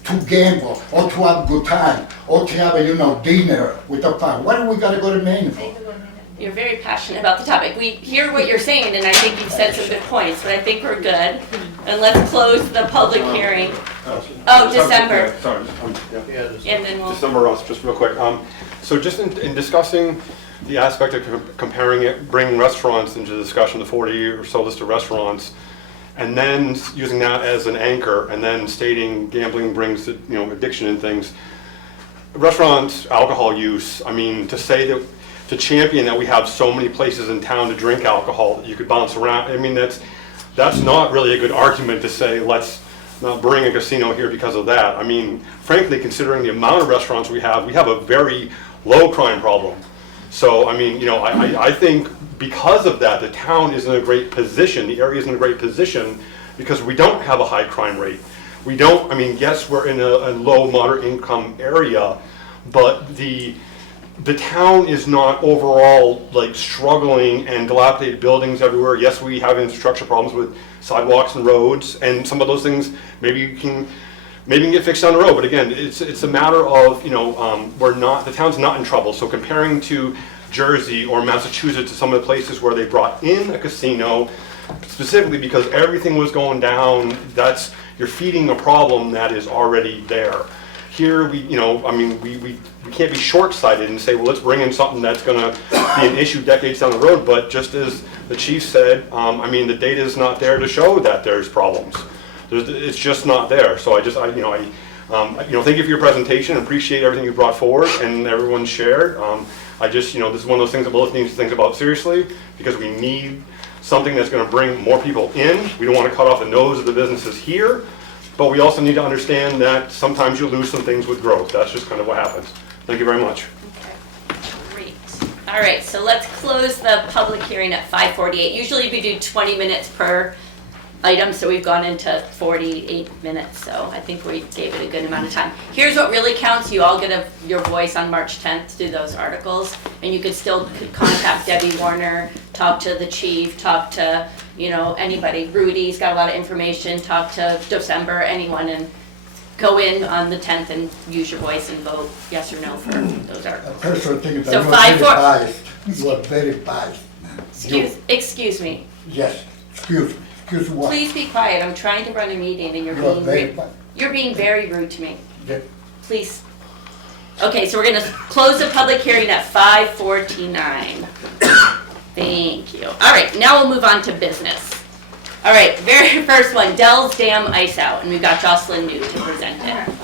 to gamble, or to have a good time, or to have a, dinner with the fun? Why do we gotta go to Maine for? You're very passionate about the topic. We hear what you're saying, and I think you've said some good points, but I think we're good. And let's close the public hearing. Oh, December. Sorry, And then we'll, December, just real quick. So just in discussing the aspect of comparing it, bringing restaurants into discussion, the 40 or so list of restaurants, and then using that as an anchor, and then stating gambling brings, addiction and things. Restaurants, alcohol use, to say that, to champion that we have so many places in town to drink alcohol that you could bounce around, that's not really a good argument to say, let's not bring a casino here because of that. Frankly, considering the amount of restaurants we have a very low crime problem. So, I think because of that, the town is in a great position, the area is in a great position, because we don't have a high crime rate. We don't, yes, we're in a low, moderate income area, but the town is not overall struggling and dilapidated buildings everywhere. Yes, we have infrastructure problems with sidewalks and roads, and some of those things maybe can get fixed down the road. But again, it's a matter of the town's not in trouble. So comparing to Jersey or Massachusetts, to some of the places where they brought in a casino specifically because everything was going down, you're feeding a problem that is already there. Here, we can't be short-sighted and say, well, let's bring in something that's going to be an issue decades down the road. But just as the chief said, the data is not there to show that there's problems. It's just not there. So thank you for your presentation. Appreciate everything you brought forward and everyone shared. This is one of those things that Willis needs to think about seriously, because we need something that's going to bring more people in. We don't want to cut off the nose of the businesses here. But we also need to understand that sometimes you lose some things with growth. That's just kind of what happens. Thank you very much. okay, great. All right, so let's close the public hearing at 5:48. Usually we do 20 minutes per item, so we've gone into 48 minutes, so I think we gave it a good amount of time. Here's what really counts. You all get your voice on March 10th to do those articles, and you could contact Debbie Warner, talk to the chief, talk to anybody. Rudy's got a lot of information, talk to December, anyone, and go in on the 10th and use your voice and vote yes or no for those articles. I personally think that So you're very 5-4 biased. You are very biased. Excuse me. Yes, excuse me. Excuse me what? Please be quiet. I'm trying to run a meeting and You are very biased. you're being very rude to me. Yeah. Please. Okay, so we're gonna close the public hearing at 5:49. Thank you. All right, now we'll move on to business. All right, very first one, Dell's Dam Ice Out, and we've got Jocelyn Nute to present it.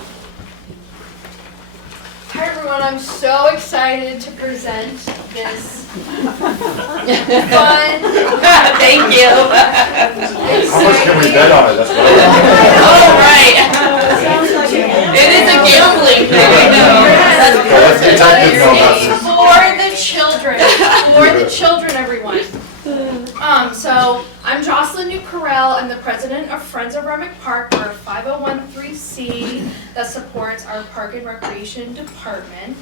Hi everyone, I'm so excited to present this fun, Thank you. How much can we bet on it? That's what Oh, right. It is a gambling thing, I know. That's perfect. For the children, everyone. So I'm Jocelyn Nute-Curell. I'm the president of Friends of Remich Park. We're a 501(c) that supports our park and recreation department.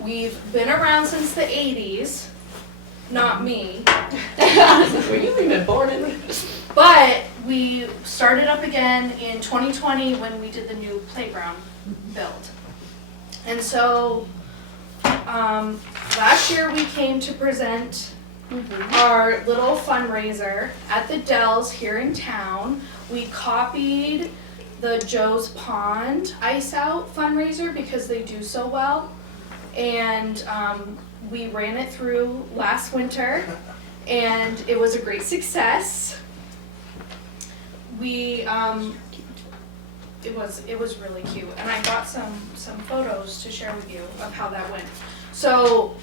We've been around since the 80s. Not me. Were you even born in? But we started up again in 2020 when we did the new playground build. And so last year we came to present our little fundraiser at the Dells here in town. We copied the Joe's Pond Ice Out fundraiser because they do so well. And we ran it through last winter and it was a great success. We it was really cute, and I got some photos to share with you of how that went. So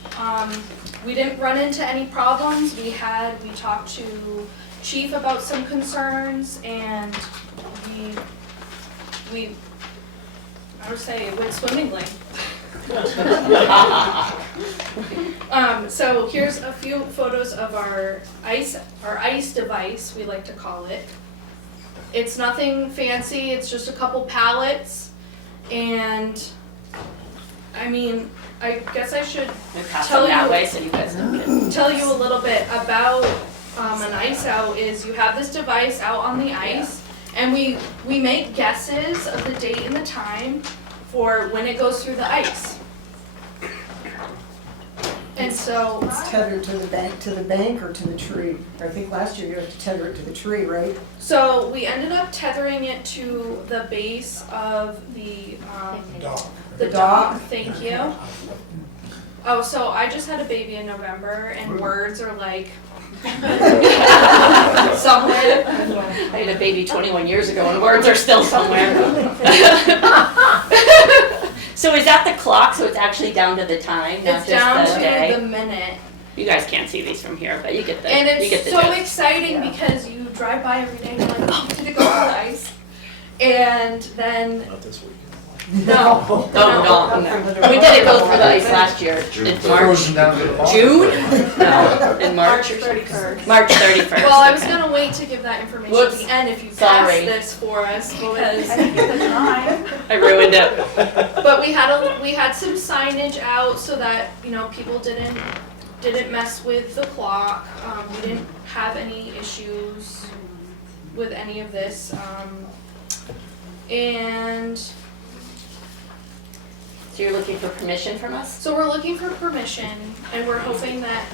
we didn't run into any problems. We talked to Chief about some concerns, and we I would say it went swimmingly. So here's a few photos of our ice device, we like to call it. It's nothing fancy, it's just a couple pallets, and I mean, I guess I should tell you a little bit about an ice out. Is you have this device out on the ice, and we make guesses of the date and the time for when it goes through the ice. And so It's tethered to the bank or to the tree. I think last year you had to tether it to the tree, right? So we ended up tethering it to the base of the Dock. dock. Thank you. Oh, so I just had a baby in November, and words are like somewhere. I had a baby 21 years ago and words are still somewhere. So is that the clock, so it's actually down to the time, not It's just down the day? to the minute. You guys can't see these from here, but you get the And you get it's the so gist. exciting because you drive by every day and you're like, oh, did it go through the ice? And then, Not this week. no. Oh, no. We did it go through the ice last year in March. June? No, in March. March 31st. March 31st. Well, I was gonna wait to give that information at Whoops. the end if you Sorry. passed this for us because I ruined it. But we had some signage out so that, you know, people didn't mess with the clock. We didn't have any issues with any of this. And So you're looking for permission from us? so we're looking for permission, and we're hoping that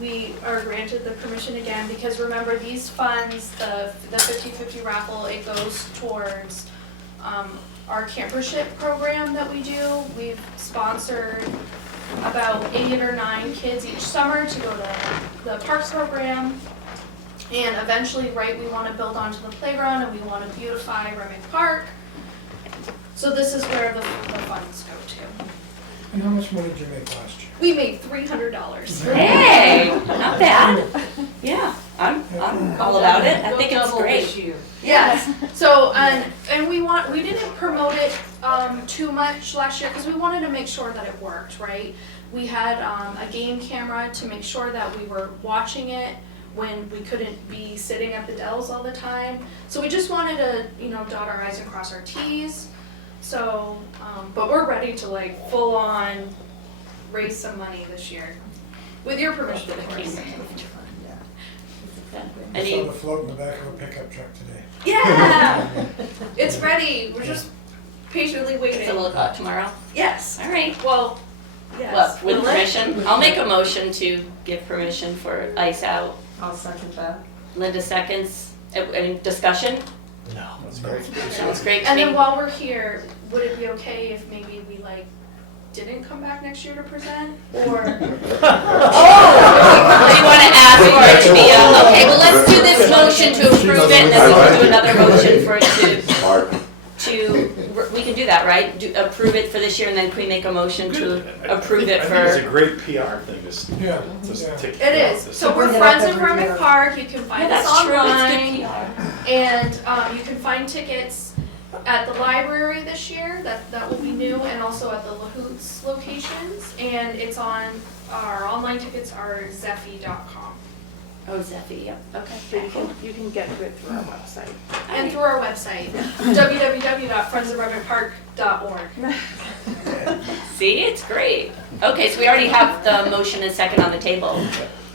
we are granted the permission again, because remember, these funds, the 50/50 raffle, it goes towards our campership program that we do. We've sponsored about 8 or 9 kids each summer to go to the parks program. And eventually, right, we want to build onto the playground and we want to beautify Remich Park. So this is where the funds go to. And how much money did you make last year? We made $300. Hey, not bad. Yeah, I'm all about it. I think it's Double great. this year. Yes. So and we didn't promote it too much last year because we wanted to make sure that it worked, right? We had a game camera to make sure that we were watching it when we couldn't be sitting at the Dells all the time. So we just wanted to, you know, dot our I's and cross our T's. So, but we're ready to like full on raise some money this year, with your permission, of course. I Any- saw the float in the back of a pickup truck today. Yeah, it's ready. We're just patiently waiting. So we'll go out tomorrow? Yes. All right. Well, yes. Well, with Will it? permission, I'll make a motion to give permission for ice out. I'll second that. Linda seconds. Any discussion? No, that's great. Sounds great to And me. then while we're here, would it be okay if maybe we like didn't come back next year to present, or? Oh, you want to ask for it to be okay, well, let's do this motion to approve it, and then we'll do another motion for it to we can do that, right? Approve it for this year, and then can we make a motion to approve it I think it's a for? great PR thing, just Yeah, take It care of is. this. So we're Bring it up friends of every Remich year. Park. You can find Yeah, us that's true, online. it's good PR. And you can find tickets at the library this year, that will be new, and also at the Lahoots locations. And it's on, our online tickets are zeffy.com. Oh, Zeffy, yep, okay. You can get to it through our website. And through our website, www.friendsofremich.org. See, it's great. Okay, so we already have the motion and second on the table.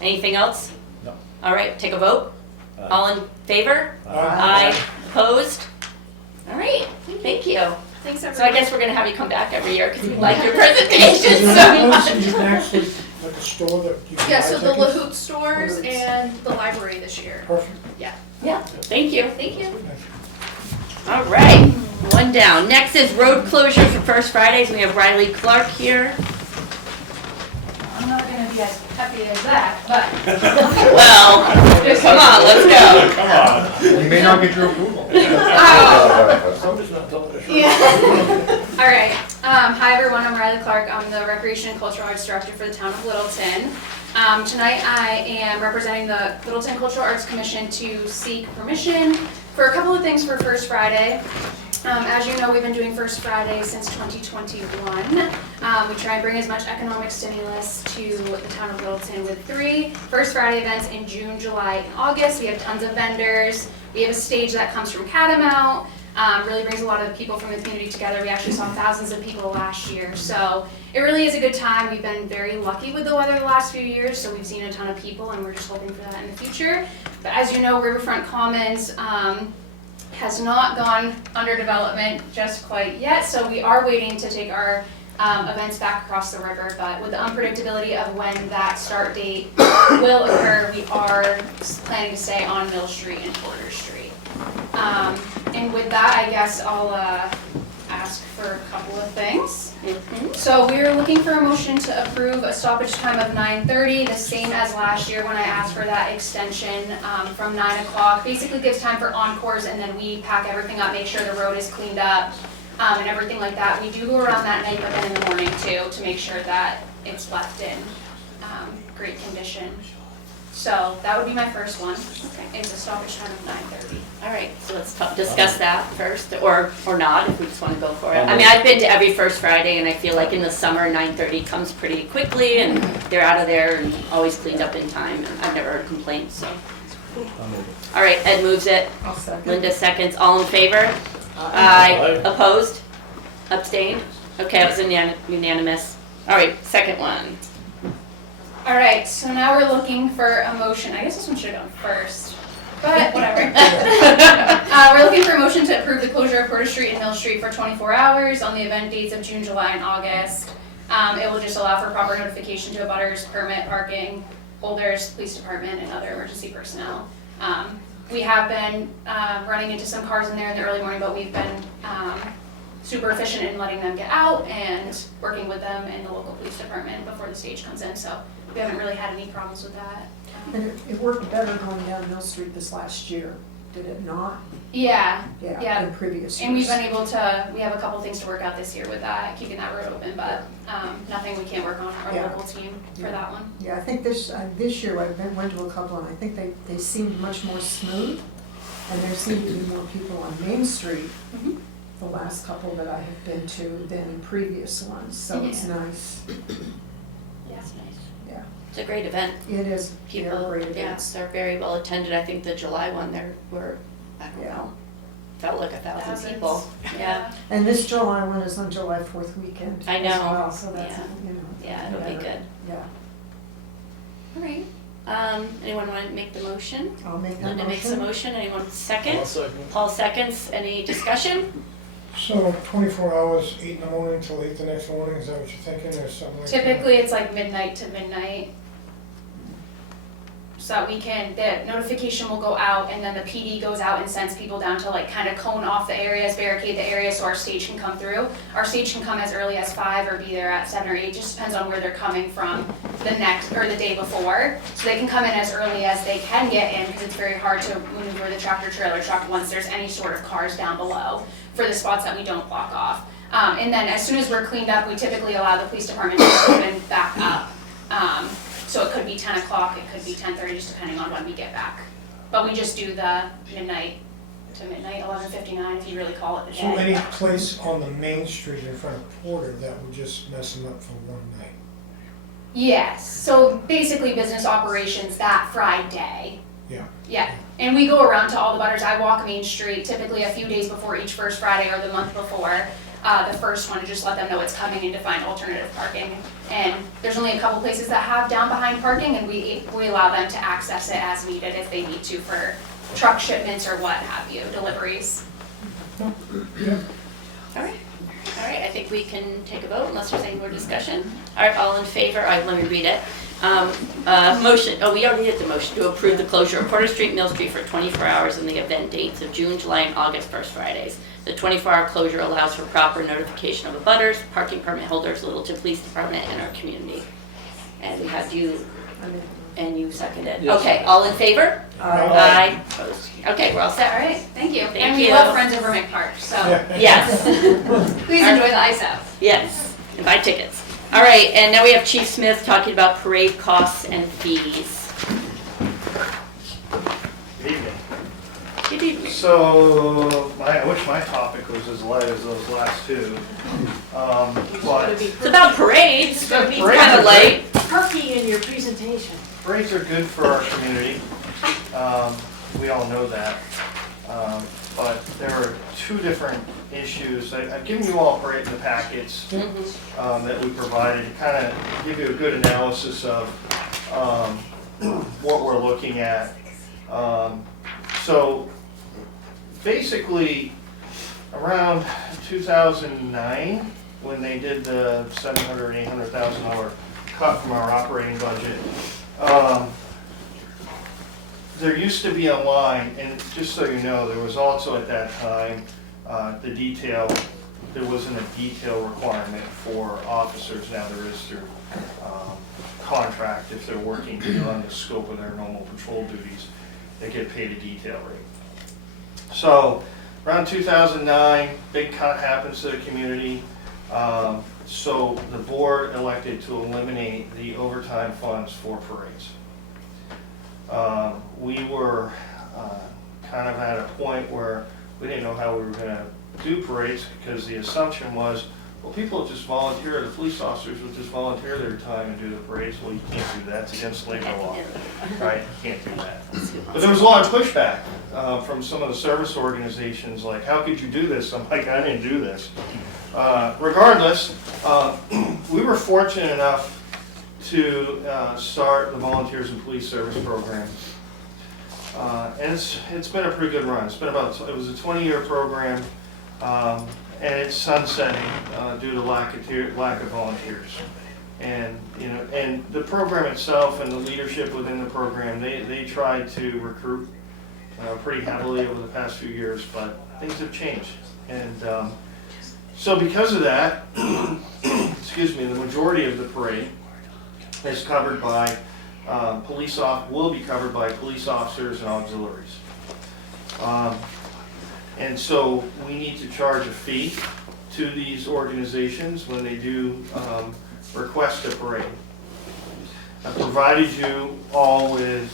Anything else? No. All right, take a vote. Aye. All in favor? Aye. Opposed? All right, thank you. Thanks, everyone. So I guess we're gonna have you come back every year because we like your presentation so You much. can actually, like a store that you can Yeah, buy so the tickets? Lahoot stores and the library this year. Perfect. Yeah, thank you. Thank you. All right, one down. Next is road closure for First Fridays. We have Rilee Clark here. I'm not gonna be as happy as that, but. Well, come on, let's go. Come on. You may not get your approval. Somebody's not telling the truth. Yeah. All right. Hi, everyone. I'm Rilee Clark. I'm the Recreation and Cultural Arts Director for the town of Littleton. Tonight, I am representing the Littleton Cultural Arts Commission to seek permission for a couple of things for First Friday. As you know, we've been doing First Friday since 2021. We try and bring as much economic stimulus to the town of Littleton with 3 First Friday events in June, July, and August. We have tons of vendors. We have a stage that comes from Catamount. Really brings a lot of people from the community together. We actually saw thousands of people last year. So it really is a good time. We've been very lucky with the weather the last few years, so we've seen a ton of people, and we're just hoping for that in the future. But as you know, Riverfront Commons has not gone under development just quite yet, so we are waiting to take our events back across the river, but with the unpredictability of when that start date will occur, we are planning to stay on Mill Street and Porter Street. And with that, I guess I'll ask for a couple of things. So we are looking for a motion to approve a stoppage time of 9:30, the same as last year when I asked for that extension from 9 o'clock. Basically gives time for encores, and then we pack everything up, make sure the road is cleaned up, and everything like that. We do go around that night, but then in the morning too, to make sure that it's left in great condition. So that would be my first one. It's a stoppage time of 9:30. All right, so let's discuss that first, or not, if we just want to go for it. I mean, I've been to every First Friday, and I feel like in the summer, 9:30 comes pretty quickly, and they're out of there and always cleaned up in time, and I've never heard complaints, so. I'll move it. All right, Ed moves it, I'll second. Linda seconds, all in favor? Aye. Opposed? Abstained? Okay, it was unanimous. All right, second one. All right, so now we're looking for a motion. I guess this one should have gone first, but whatever. We're looking for a motion to approve the closure of Porter Street and Mill Street for 24 hours on the event dates of June, July, and August. It will just allow for proper notification to abutters, permit, parking holders, police department, and other emergency personnel. We have been running into some cars in there in the early morning, but we've been super efficient in letting them get out and working with them and the local police department before the stage comes in, so we haven't really had any problems with that. And it worked better going down Mill Street this last year, did it not? Yeah, Yeah, Yeah. in previous years. and we've been able to, we have a couple things to work out this year with that, keeping that road open, but nothing we can't work on, our Yeah. local team for Yeah. that one. Yeah, I think this year I went to a couple, and I think they seemed much more smooth, and there seemed to be more people on Main Street Mhm. the last couple that I have been to than previous ones, so it's nice. That's nice. Yeah. It's a great event. It is, they're People, great yeah, events. they're very well attended. I think the July one, there were, I don't Yeah. know, felt like 1,000 Thousands. people. Yeah, And this July one is on July 4th weekend I as know. well, so that's, Yeah. you know. yeah, it'll be better. good. Yeah, All right. Anyone want to make the motion? I'll make that Linda makes a motion. motion. Anyone second? I'll second. Paul seconds. Any discussion? So 24 hours, 8 in the morning till 8 the next morning, is that what you're thinking, or something like that? Typically, it's like midnight to midnight. So that we can, the notification will go out, and then the PD goes out and sends people down to like kind of cone off the areas, barricade the area so our stage can come through. Our stage can come as early as 5 or be there at 7 or 8, just depends on where they're coming from the next, or the day before. So they can come in as early as they can get in, because it's very hard to maneuver the tractor trailer truck once there's any sort of cars down below for the spots that we don't block off. And then as soon as we're cleaned up, we typically allow the police department to open back up. So it could be 10 o'clock, it could be 10:30, just depending on when we get back. But we just do the midnight to midnight, 11:59, if you really call it the So day. any place on the main street in front of Porter, that would just mess them up for one night? Yes, so basically business operations that Friday. Yeah. Yeah, and we go around to all the butters. I walk Main Street typically a few days before each first Friday or the month before. The first one to just let them know it's coming and to find alternative parking. And there's only a couple places that have down behind parking, and we allow them to access it as needed if they need to for truck shipments or what have you, deliveries. All right, I think we can take a vote unless there's any more discussion. All right, all in favor, let me read it. Motion, we already did the motion to approve the closure of Porter Street, Mill Street for 24 hours in the event dates of June, July, and August first Fridays. The 24-hour closure allows for proper notification of abutters, parking permit holders, Littleton Police Department, and our community. And we have you, and you seconded. Yes. Okay, all in favor? Aye. Opposed? Okay, we're all set. All right, thank you. Thank And we you. love Friends of Remich Park, so Yes. please enjoy the ice out. Yes, and buy tickets. All right, and now we have Chief Smith talking about parade costs and fees. Good evening. Good evening. So, I wish my topic was as light as those last two. But It's about parades. It's gonna be Parades kind are of light. Perky in your presentation. parades are good for our community. We all know that. But there are two different issues. I've given you all parade in the packets that we provided to kind of give you a good analysis of what we're looking at. So basically, around 2009, when they did the $700,000 and $800,000 cut from our operating budget, there used to be a line, and just so you know, there was also at that time there wasn't a detail requirement for officers. Now there is through contract if they're working beyond the scope of their normal patrol duties. They get paid a detail rate. So around 2009, big cut happens to the community. So the board elected to eliminate the overtime funds for parades. We were kind of at a point where we didn't know how we were going to do parades because the assumption was, well, people just volunteer, the police officers would just volunteer their time and do the parades. Well, you can't do that. It's against labor law, right? You can't do that. But there was a lot of pushback from some of the service organizations, like, how could you do this? I'm like, I didn't do this. Regardless, we were fortunate enough to start the Volunteers in Police Service program. And it's been a pretty good run. It was a 20-year program, and it's sunsetting due to lack of volunteers. And and the program itself and the leadership within the program, they tried to recruit pretty heavily over the past few years, but things have changed. And so because of that, excuse me, the majority of the parade is covered by will be covered by police officers and auxiliaries. And so we need to charge a fee to these organizations when they do request a parade. I provided you all with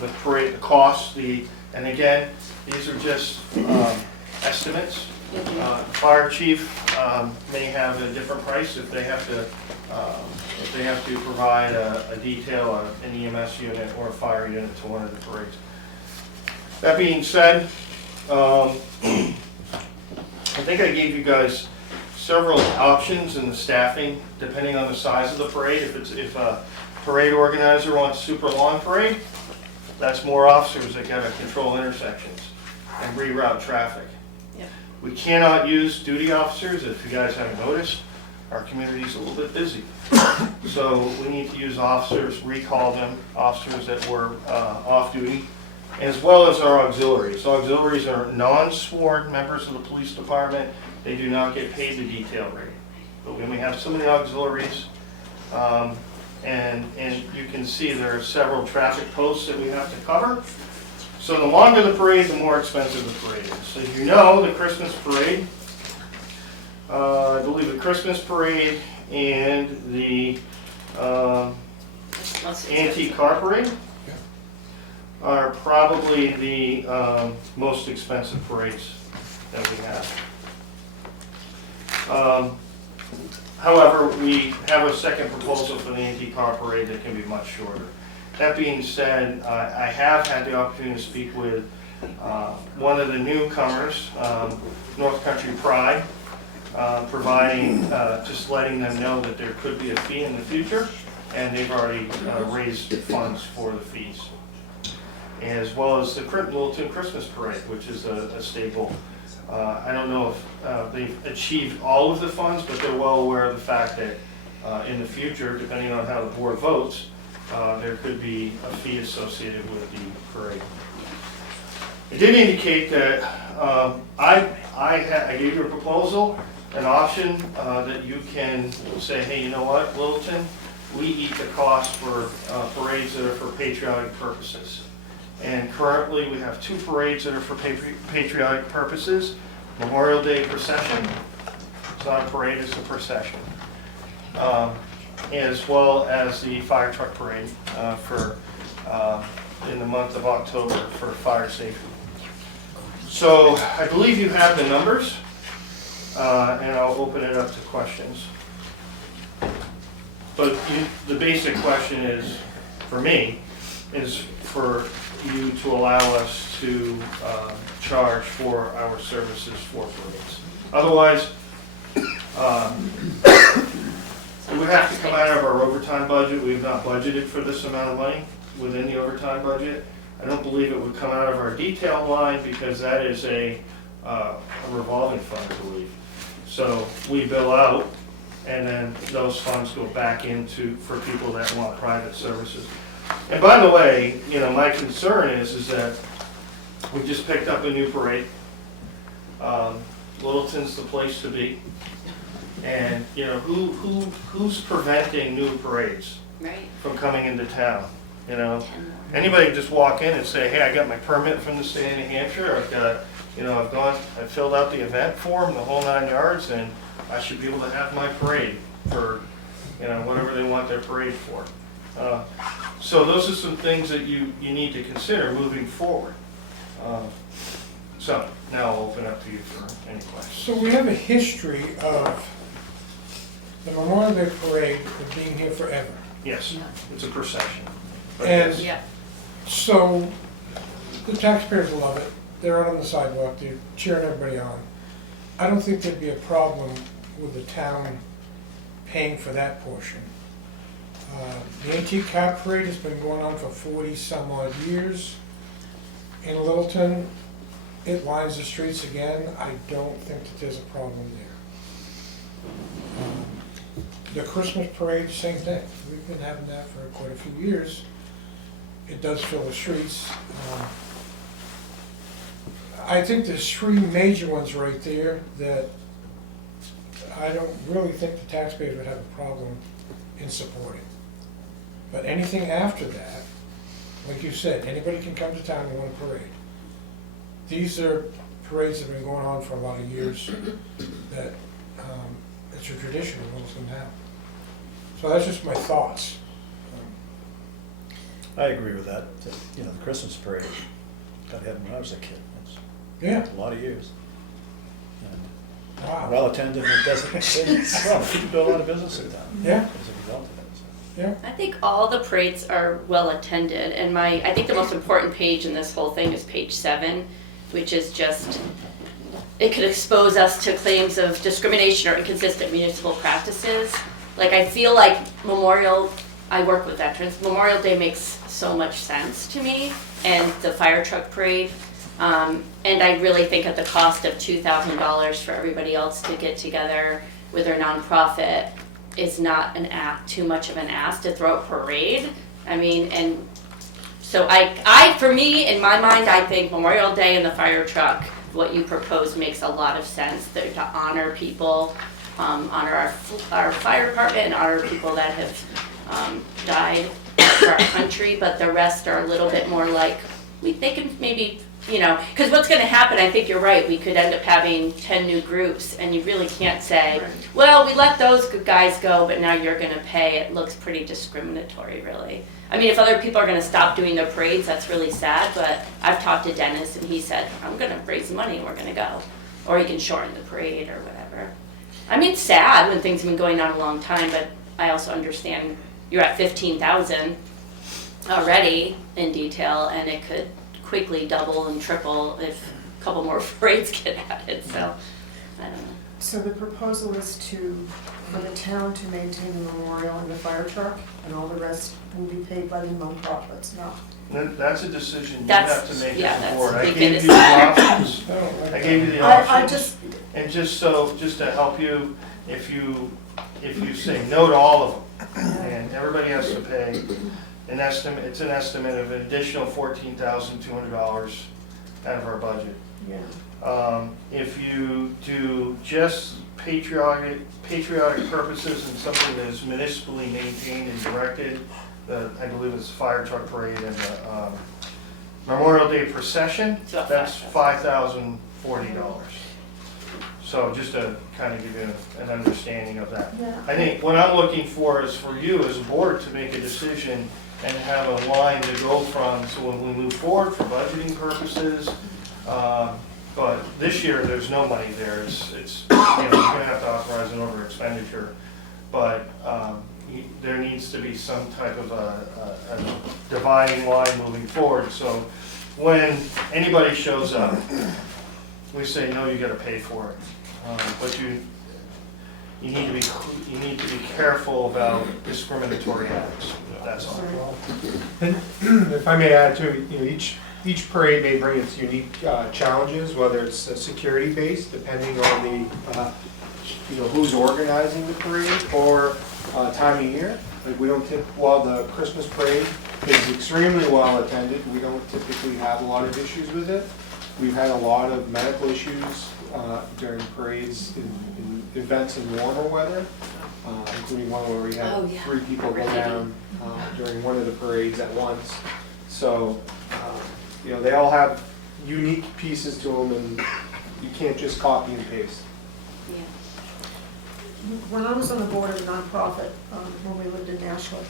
the parade, the costs, and again, these are just estimates. Fire chief may have a different price if they have to provide a detail, an EMS unit or a fire unit to one of the parades. That being said, I think I gave you guys several options in the staffing depending on the size of the parade. If a parade organizer wants a super long parade, that's more officers that gotta control intersections and reroute traffic. We cannot use duty officers. If you guys haven't noticed, our community's a little bit busy. So we need to use officers, recall them, officers that were off duty, as well as our auxiliaries. Auxiliaries are non-sworn members of the police department. They do not get paid the detail rate. But when we have so many auxiliaries, and you can see there are several traffic posts that we have to cover. So the longer the parade, the more expensive the parade is. So you know, the Christmas parade, I believe the Christmas parade and the antique car parade are probably the most expensive parades that we have. However, we have a second proposal for the antique car parade that can be much shorter. That being said, I have had the opportunity to speak with one of the newcomers, North Country Pride, providing, just letting them know that there could be a fee in the future, and they've already raised funds for the fees. As well as the Littleton Christmas Parade, which is a staple. I don't know if they've achieved all of the funds, but they're well aware of the fact that in the future, depending on how the board votes, there could be a fee associated with the parade. I did indicate that I gave you a proposal, an option that you can say, hey, you know what, Littleton, we eat the cost for parades that are for patriotic purposes. And currently we have 2 parades that are for patriotic purposes. Memorial Day procession, it's not a parade, it's a procession. As well as the fire truck parade in the month of October for fire safety. So I believe you have the numbers, and I'll open it up to questions. But the basic question is, for me, is for you to allow us to charge for our services for parades. Otherwise, it would have to come out of our overtime budget. We have not budgeted for this amount of money within the overtime budget. I don't believe it would come out of our detail line because that is a revolving fund, I believe. So we bill out, and then those funds go back into for people that want private services. And by the way, you know, my concern is that we just picked up a new parade. Littleton's the place to be. And, you know, who's preventing new parades from coming into town? You know, anybody can just walk in and say, hey, I got my permit from the state of New Hampshire. I've got, you know, I've filled out the event form, the whole 9 yards, and I should be able to have my parade for, you know, whatever they want their parade for. So those are some things that you need to consider moving forward. So now I'll open up to you for any questions. So we have a history of the Memorial Day Parade of being here forever. Yes, it's a procession. But And yes. so the taxpayers love it. They're out on the sidewalk, they're cheering everybody on. I don't think there'd be a problem with the town paying for that portion. The antique car parade has been going on for 40 some odd years. In Littleton, it lines the streets again. I don't think that there's a problem there. The Christmas parade, same thing. We've been having that for quite a few years. It does fill the streets. I think there's 3 major ones right there that I don't really think the taxpayers would have a problem in supporting. But anything after that, like you said, anybody can come to town and want a parade. These are parades that have been going on for a lot of years that it's a tradition in Littleton now. So that's just my thoughts. I agree with that. You know, the Christmas parade, got to have it when I was a kid. Yeah. A lot of years. Wow. Well attended, it doesn't, well, people do a lot of business in town. Yeah. As a result of it. So. Yeah. I think all the parades are well attended, and I think the most important page in this whole thing is page 7, which is just, it could expose us to claims of discrimination or inconsistent municipal practices. Like, I feel like I work with veterans, Memorial Day makes so much sense to me, and the fire truck parade. And I really think at the cost of $2,000 for everybody else to get together with their nonprofit is not too much of an ask to throw a parade. I mean, and so for me, in my mind, I think Memorial Day and the fire truck, what you propose makes a lot of sense. They're to honor people, honor our fire department, and honor people that have died for our country, but the rest are a little bit more like they can maybe, you know, because what's gonna happen, I think you're right, we could end up having 10 new groups, and you really can't say, well, we let those guys go, but now you're gonna pay. It looks pretty discriminatory, really. I mean, if other people are gonna stop doing their parades, that's really sad, but I've talked to Dennis, and he said, I'm gonna raise the money and we're gonna go. Or he can shorten the parade or whatever. I mean, it's sad when things have been going on a long time, but I also understand you're at 15,000 already in detail, and it could quickly double and triple if a couple more parades get added, so, I don't know. So the proposal is for the town to maintain the memorial and the fire truck, and all the rest will be paid by the nonprofits, no? That's a decision you That's- have to make yeah, as a that's board. I the gave you biggest- the options. I gave you the I options. And just to help you, if you say no to all of them, and everybody has to pay an estimate, it's an estimate of an additional $14,200 out of our budget. Yeah. If you do just patriotic purposes and something that is municipally maintained and directed, I believe it's the fire truck parade and the Memorial Day procession, that's $5,040. So just to kind of give you an understanding of that. Yeah. I think what I'm looking for is for you as a board to make a decision and have a line to go from, so when we move forward for budgeting purposes, but this year, there's no money there. It's you know, you're gonna have to authorize an over expenditure, but there needs to be some type of a dividing line moving forward. So when anybody shows up, we say, no, you gotta pay for it. But you need to be careful about discriminatory acts. That's all. And if I may add too, you know, each parade may bring its unique challenges, whether it's security based, depending on the you know, who's organizing the parade, or time of year. Like we don't while the Christmas parade is extremely well attended, we don't typically have a lot of issues with it. We've had a lot of medical issues during parades in events in warmer weather, including one where we had 3 people go down during one of the parades at once. So, you know, they all have unique pieces to them, and you can't just copy and paste. When I was on the board of a nonprofit, when we lived in Nashua,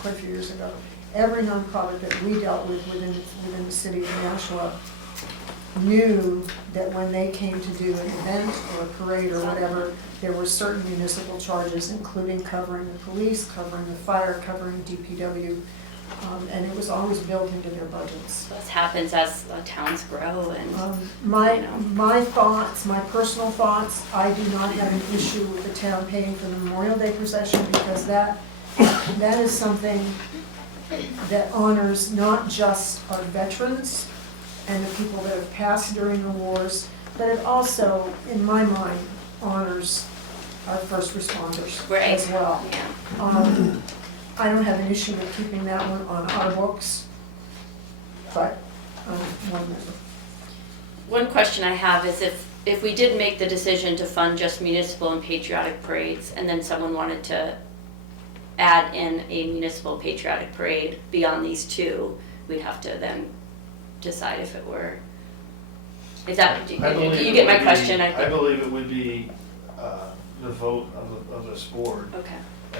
quite a few years ago, every nonprofit that we dealt with within the city of Nashua knew that when they came to do an event or a parade or whatever, there were certain municipal charges, including covering the police, covering the fire, covering DPW, and it was always built into their budgets. This happens as towns grow and, My thoughts, my personal thoughts, I do not have an issue with the town paying for the Memorial Day procession, because that is something that honors not just our veterans and the people that have passed during the wars, but it also, in my mind, honors our first responders as well. I don't have an issue with keeping that one on our books, but one member. one question I have is if we did make the decision to fund just municipal and patriotic parades, and then someone wanted to add in a municipal patriotic parade beyond these 2, we'd have to then decide if it were, is that, do you get my question? I believe it would be the vote of this board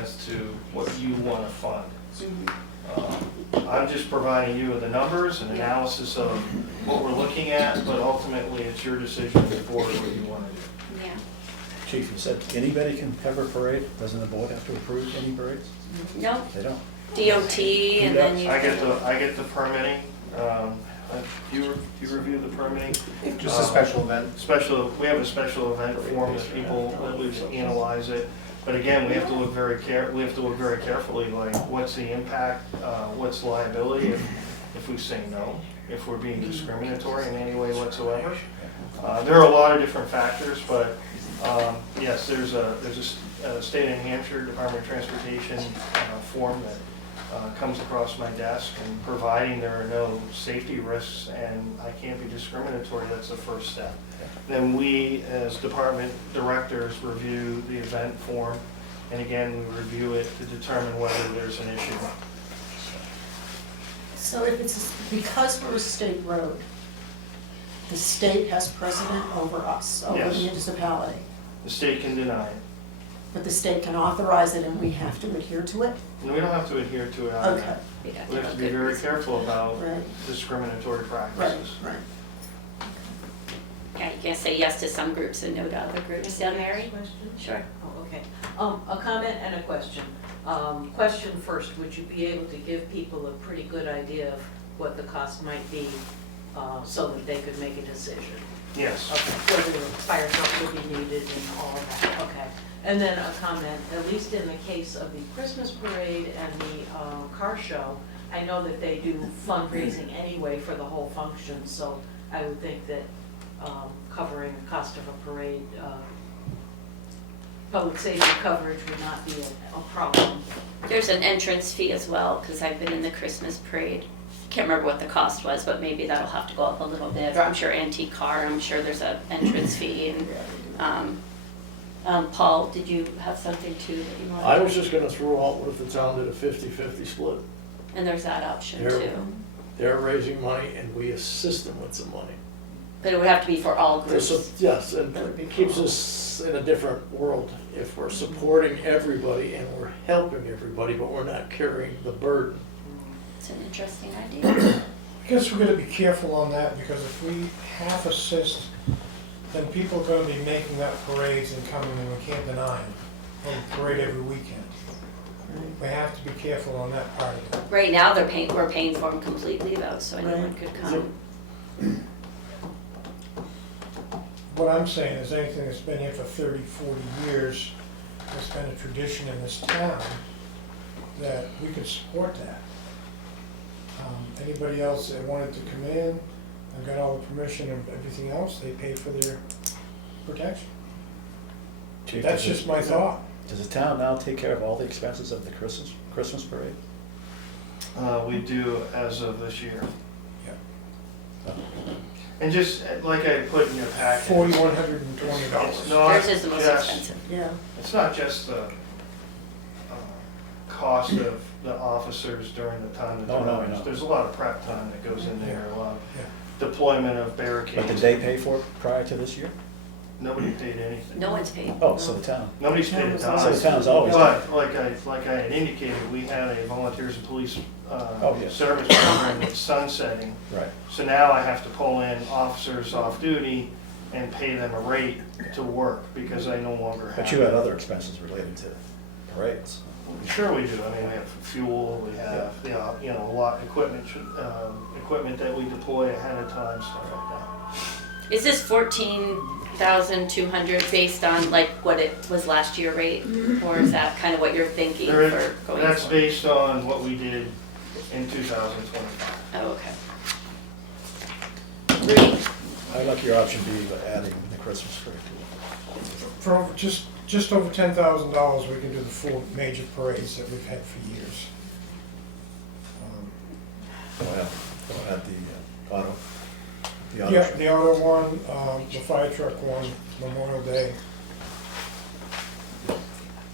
as to what you want to fund. I'm just providing you with the numbers and analysis of what we're looking at, but ultimately it's your decision to forward what you want to do. Chief, you said anybody can have a parade? Doesn't the board have to approve any parades? No. They don't. DOT and then you. I get the permitting. Do you review the permitting? Just a special event. We have a special event form that people, that we analyze it. But again, we have to look very carefully, like what's the impact, what's liability if we say no, if we're being discriminatory in any way whatsoever. There are a lot of different factors, but yes, there's a state of New Hampshire Department of Transportation form that comes across my desk, and providing there are no safety risks and I can't be discriminatory, that's the first step. Then we, as department directors, review the event form, and again, we review it to determine whether there's an issue. So if it's, because we're a state road, the state has precedent over us, over the Yes. municipality. The state can deny it. But the state can authorize it and we have to adhere to it? And we don't have to adhere to it on Okay, that. We'd have We to have have to a be good very reason. careful about right, discriminatory right, practices. right. Yeah, you can't say yes to some groups and no to other groups. Yeah, Mary? Question? Sure. Oh, okay. A comment and a question. Question first, would you be able to give people a pretty good idea of what the cost might be, so that they could make a decision? Yes. Okay, whether the fire truck would be needed and all of that, okay. And then a comment, at least in the case of the Christmas parade and the car show, I know that they do fundraising anyway for the whole function, so I would think that covering the cost of a parade, public safety coverage would not be a problem. There's an entrance fee as well, because I've been in the Christmas parade. Can't remember what the cost was, but maybe that'll have to go up a little bit. Or I'm sure antique car, I'm sure there's an entrance fee. And Paul, did you have something too that you wanted? I was just gonna throw out, what if the town did a 50-50 split? And there's that option They're- too. They're raising money and we assist them with some money. But it would have to be for all groups. So, yes, and it keeps us in a different world if we're supporting everybody and we're helping everybody, but we're not carrying the burden. It's an interesting idea. I guess we're gonna be careful on that, because if we half assist, then people are gonna be making up parades and coming, and we can't deny them. We'll parade every weekend. We have to be careful on that part of it. Right now, we're paying for them completely though, so anyone could come. What I'm saying is anything that's been here for 30, 40 years, that's been a tradition in this town, that we could support that. Anybody else that wanted to come in and got all the permission and everything else, they pay for their protection. Chief, That's does just my thought. Does the town now take care of all the expenses of the Christmas parade? We do as of this year. Yeah. And just like I put in your packet. $4,120. It's not Theirs is the most just- expensive. Yeah. It's not just the cost of the officers during the time of No, no, I drives. know. There's a lot of prep time that goes in there, a lot of Yeah. deployment of barricades. But did they pay for it prior to this year? Nobody paid anything. No one's paid. Oh, so the town. Nobody's paid a dime. So the town's always done. But like I had indicated, we had a volunteers and police Yes. service program that's sunsetting. Right. So now I have to pull in officers off duty and pay them a rate to work because I no longer have. But you had other expenses related to parades. Sure we do. I mean, we have fuel, we have, a lot, equipment that we deploy ahead of time, stuff like that. Is this 14,200 based on like what it was last year rate? Or is that kind of what you're thinking for going That's forward? based on what we did in 2025. Oh, okay. Rudy? I like your option B, but adding the Christmas parade to it. For just over $10,000, we can do the 4 major parades that we've had for years. Go add the auto. The auto Yeah, show. the auto one, the fire truck one, Memorial Day.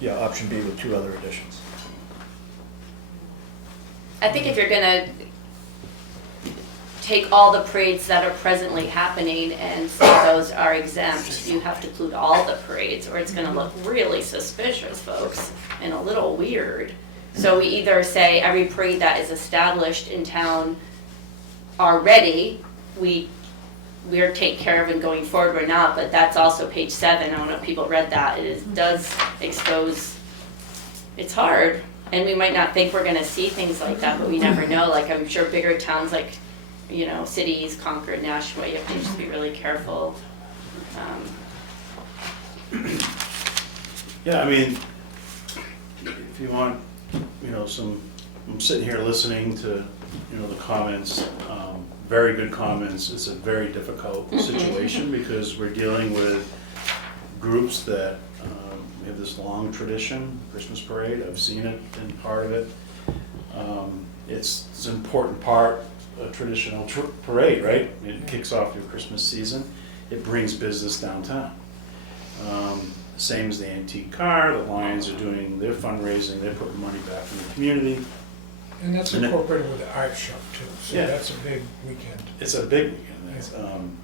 Yeah, option B with 2 other additions. I think if you're gonna take all the parades that are presently happening and say those are exempt, you have to include all the parades, or it's gonna look really suspicious, folks, and a little weird. So we either say every parade that is established in town already, we're take care of and going forward, we're not, but that's also page 7, I don't know if people read that, does expose, it's hard. And we might not think we're gonna see things like that, but we never know, like I'm sure bigger towns like, cities, Concord, Nashua, you have to just be really careful. Yeah, I mean, if you want, I'm sitting here listening to, the comments, very good comments. It's a very difficult situation because we're dealing with groups that, we have this long tradition, Christmas parade, I've seen it and part of it. It's an important part, a traditional parade, right? It kicks off your Christmas season. It brings business downtown. Same as the antique car, the Lions are doing their fundraising, they're putting money back in the community. And that's And it- incorporated with the art show too, so Yeah. that's a big weekend. It's a big weekend.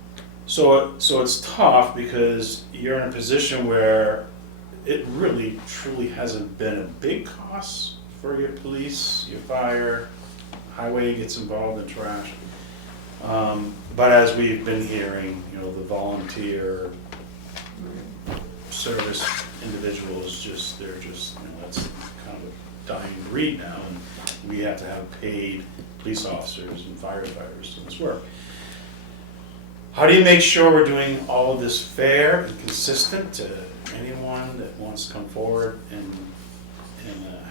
So it's tough because you're in a position where it really truly hasn't been a big cost for your police, your fire, highway gets involved in trash. But as we've been hearing, you know, the volunteer service individuals they're just, you know, that's kind of a dying breed now, and we have to have paid police officers and firefighters to this work. How do you make sure we're doing all of this fair and consistent to anyone that wants to come forward and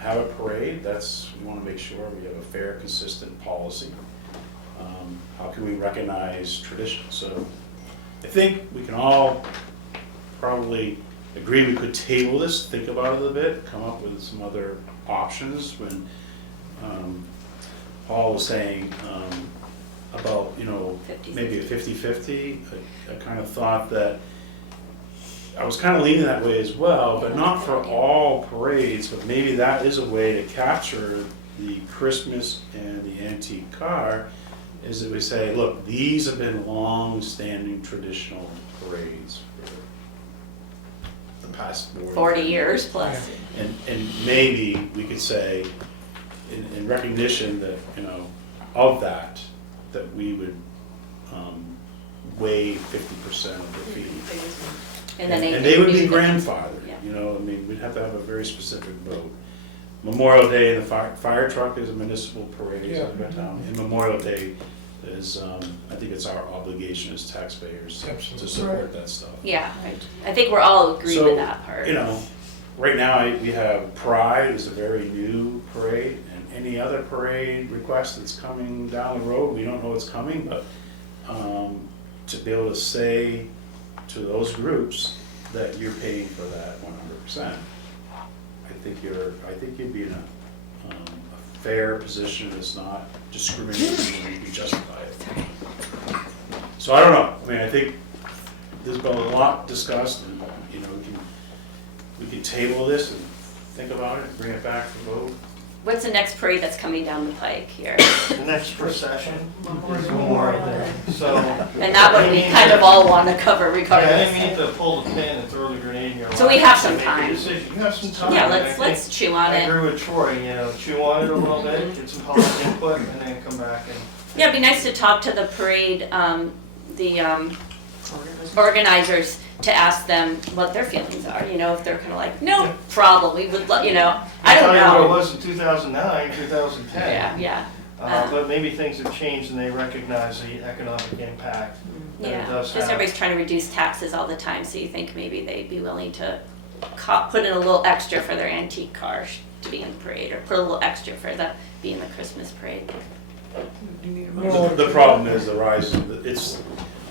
have a parade? We want to make sure we have a fair, consistent policy. How can we recognize tradition? So I think we can all probably agree we could table this, think about it a little bit, come up with some other options. When Paul was saying about, you know, 50-50. maybe a 50-50, I kind of thought that, I was kind of leaning that way as well, but not for all parades, but maybe that is a way to capture the Christmas and the antique car, is that we say, look, these have been long-standing traditional parades for the past 40 years plus. And maybe we could say, in recognition that, you know, of that we would waive 50% of the fee. And then they would be would grandfathered, Yeah. you know, I mean, we'd have to have a very specific vote. Memorial Day, the fire truck is a municipal parade in the town, and Memorial Day is, I think it's our obligation as taxpayers to support that stuff. Yeah, right. I think we're all agree with that part. You know, right now we have Pride is a very new parade, and any other parade request that's coming down the road, we don't know what's coming, but to be able to say to those groups that you're paying for that 100%, I think you'd be in a fair position that's not discriminatory and you can justify it. So I don't know. I mean, I think there's been a lot discussed, and you know, we can table this and think about it and bring it back for vote. What's the next parade that's coming down the pike here? The next procession is Memorial Day, so. And that one we kind of all want to cover regardless. Yeah, I didn't mean to pull the pin and throw the grenade in your lap. So we have some Make a time. decision. You have some time. Yeah, and I let's think chew on I it. agree with Troy, you know, chew on it a little bit, get some public input, and then come back and. Yeah, it'd be nice to talk to the parade, the organizers, to ask them what their feelings are, you know, if they're kind of like, no problem, we would, you know, I don't I'll tell you what it know. was in 2009, 2010. Yeah. But maybe things have changed and they recognize the economic impact that it Yeah, does just have. everybody's trying to reduce taxes all the time, so you think maybe they'd be willing to put in a little extra for their antique cars to be in the parade, or put a little extra for the, be in the Christmas parade. The problem is the rise, it's,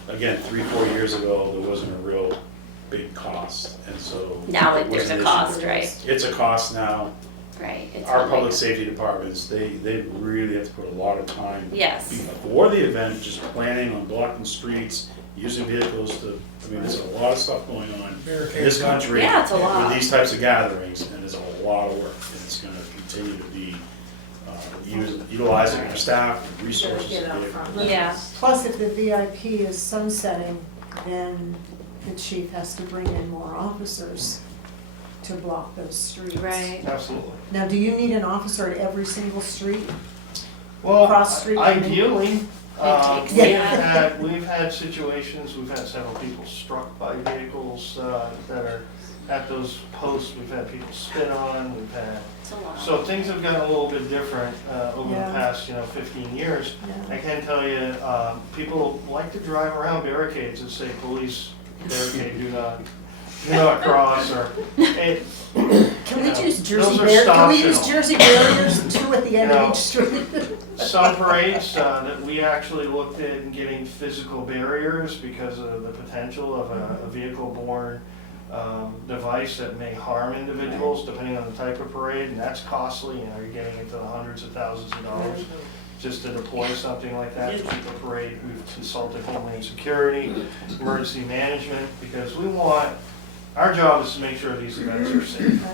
again, 3-4 years ago, there wasn't a real big cost, and so. Now it was there's a an cost, issue. right? It's a cost now. Right. It's Our really- public safety departments, they really have to put a lot of time. Yes. Before the event, just planning on blocking streets, using vehicles to, I mean, there's a lot of stuff going on in this country. Yeah, it's a lot. With these types of gatherings, and it's a lot of work, and it's gonna continue to be, utilizing our staff, resources. Get out front. Yeah. Plus, if the VIP is sunsetting, then the chief has to bring in more officers to block those streets. Right. Absolutely. Now, do you need an officer at every single street? Well, Cross street. ideally, takes- Yeah. we've had situations, we've had several people struck by vehicles that are at those posts, we've had people spit on, we've had, It's a lot. so things have gotten a little bit different over the Yeah. past, 15 years. Yeah. I can tell you, people like to drive around barricades and say, police barricade, do not cross, or, hey, Can we you know, use those Jersey are barriers? Can we stop use signals. Jersey barriers, 2 at the end You know, of each street? Some parades that we actually looked at getting physical barriers because of the potential of a vehicle-borne device that may harm individuals depending on the type of parade, and that's costly. You're getting into the hundreds of thousands of dollars just to deploy something like that to keep a parade. We've consulted Homeland Security, Emergency Management, because our job is to make sure these events are safe.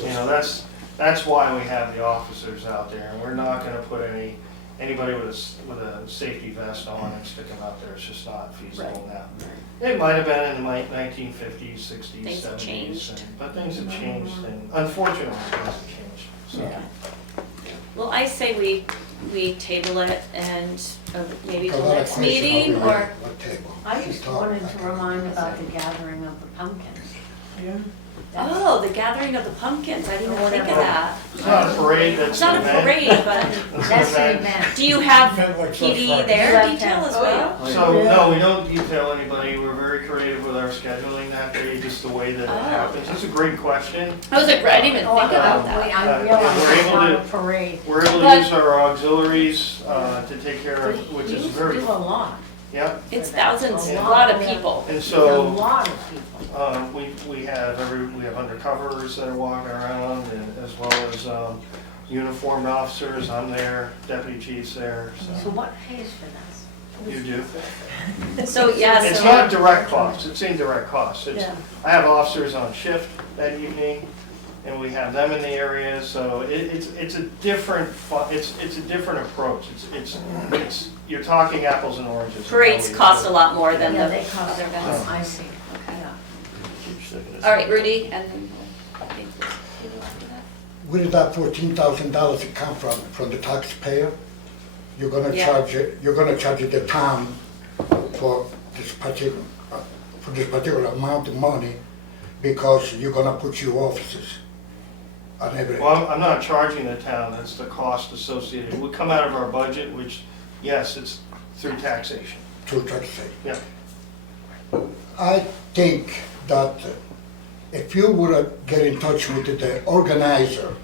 You know, that's why we have the officers out there, and we're not gonna put anybody with a safety vest on and stick them out there. It's just not feasible now. It might have been in the 1950s, 60s, Things have 70s, changed. but things have changed, and unfortunately, things have changed. So. Yeah. Well, I say we table it and maybe the next meeting, or, I just wanted to remind about the gathering of the pumpkins. Yeah. oh, the gathering of the pumpkins, I didn't even think of that. It's not a parade, that's It's not a an event. parade, but That's the event. do you have Event like PD Friday. there You detail have as to- well? So, no, we don't detail anybody, we're very creative with our scheduling that day, just the way that it Oh. happens. That's a great question. I was like, I didn't even think about that. I we're realize it's able not to- a parade. We're able to But- use our auxiliaries to take care of, which We is used to very, do a lot. yeah. It's thousands, a lot of people. And A so, lot of people. we have undercovers that are walking around, and as well as uniformed officers. I'm there, deputy chief's there, So so what pays for this? you do. So, yeah, It's so, not direct costs, it's indirect costs. It's, Yeah. I have officers on shift that evening, and we have them in the area, so it's a different, it's a different approach. It's, you're talking apples and oranges. parades cost a lot more than Yeah, the they cost, other events. I see. Okay. Yeah. All right, Rudy, and then I think you after that. Where did that $14,000 come from the taxpayer? You're gonna Yeah. charge the town for this particular amount of money because you're gonna put your officers on every. Well, I'm not charging the town, that's the cost associated. It would come out of our budget, which, yes, it's through taxation. To taxation. Yeah. I think that if you would get in touch with the organizer,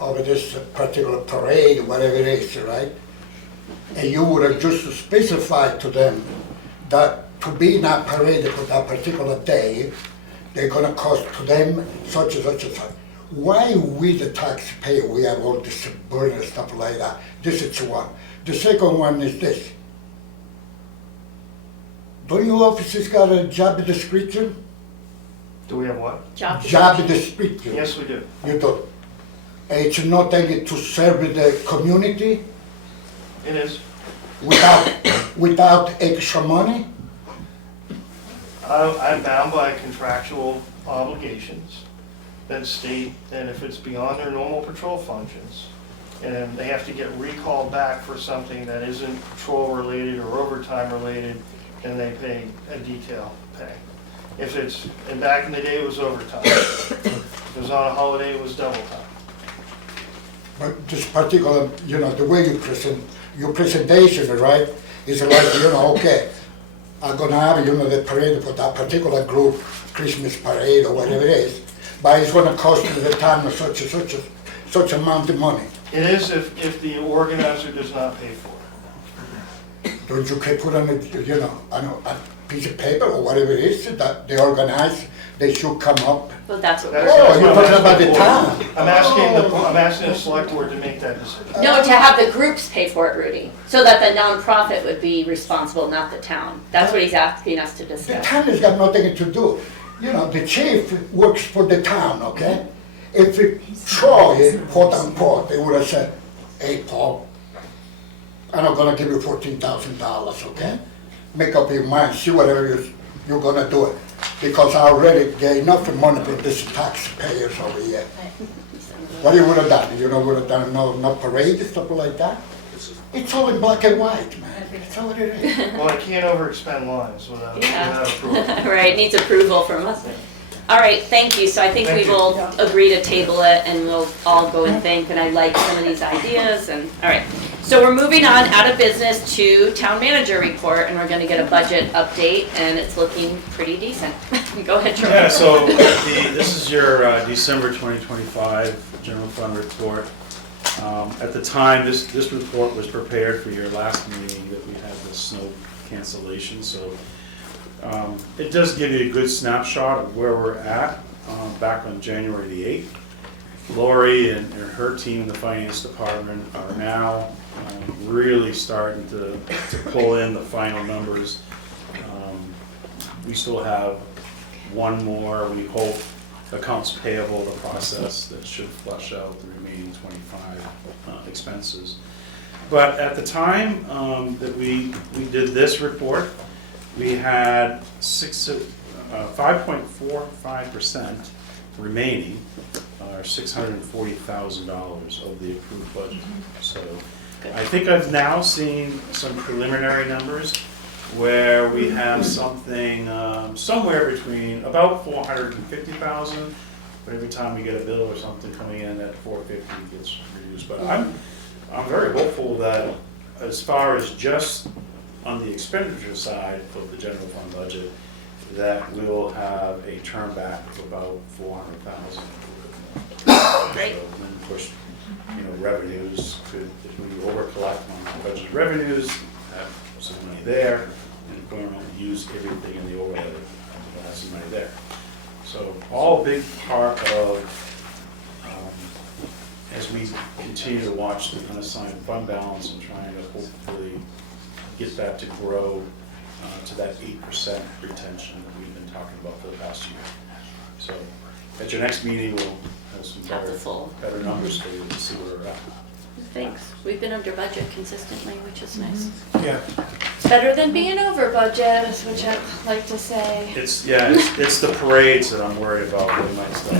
of this particular parade, whatever it is, right? And you would have just specified to them that to be in that parade for that particular day, they're gonna cost to them such and such and such. Why we, the taxpayer, we have all this burden and stuff like that? This is one. The second one is this. Don't you officers got a job description? Do we have what? Job Job description. Yes, we do. You do. It's not only to serve the community It is. without extra money? I'm bound by contractual obligations that state that if it's beyond their normal patrol functions, and they have to get recalled back for something that isn't patrol related or overtime related, then they pay a detail pay. If it's, and back in the day it was overtime. If it was on a holiday, it was double time. But this particular, the way you present, your presentation, right, is like, okay, I'm gonna have, the parade for that particular group, Christmas parade or whatever it is, but it's gonna cost you the town such amount of money. It is if the organizer does not pay for it. Don't you put on a piece of paper or whatever it is that they organize, they should come up. Well, that's what That's- we're, Oh, you're talking about the town. I'm asking the select board to make that decision. no, to have the groups pay for it, Rudy, so that the nonprofit would be responsible, not the town. That's what he's asking us to The discuss. town has got nothing to do. The chief works for the town, okay? If Troy, quote unquote, they would have said, hey, Paul, I'm not gonna give you $14,000, okay? Make up your mind, see whatever you're gonna do it. Because I already get enough money for this taxpayers over here. What you would have done? Would have done no parade, stuff like that? It's all in black and white, man. It's all it is. Well, I can't overexpend lines without Yeah. approval. Right, needs approval from us. All right, thank you, so I think we Thank you. will agree to table it, and we'll all go and think, and I like some of these ideas, and, all right. So we're moving on out of business to town manager report, and we're gonna get a budget update, and it's looking pretty decent. Go ahead, Troy. Yeah, so this is your December 2025 general fund report. At the time, this report was prepared for your last meeting that we had the snow cancellation, so it does give you a good snapshot of where we're at back on January the 8th. Lori and her team in the finance department are now really starting to pull in the final numbers. We still have one more, we hope, accounts payable, the process that should flush out the remaining 25 expenses. But at the time that we did this report, we had 5.45% remaining, or $640,000 of the approved budget. So I think I've now seen some preliminary numbers where we have something somewhere between about 450,000, but every time we get a bill or something coming in at 450, it gets reduced. But I'm very hopeful that as far as just on the expenditure side of the general fund budget, that we will have a turn back of about 400,000. Great. So then, of course, revenues could, if we over collect on budgeted revenues, have some money there, and if we don't use everything in the overhead, we'll have some money there. So all a big part of, as we continue to watch the unassigned fund balance and trying to hopefully get that to grow to that 8% retention that we've been talking about for the past year. So at your next meeting, we'll have some better numbers for you to see where we're at. Thanks. We've been under budget consistently, which is nice. Yeah. It's better than being over budget, which I like to say. It's the parades that I'm worried about. They might stop.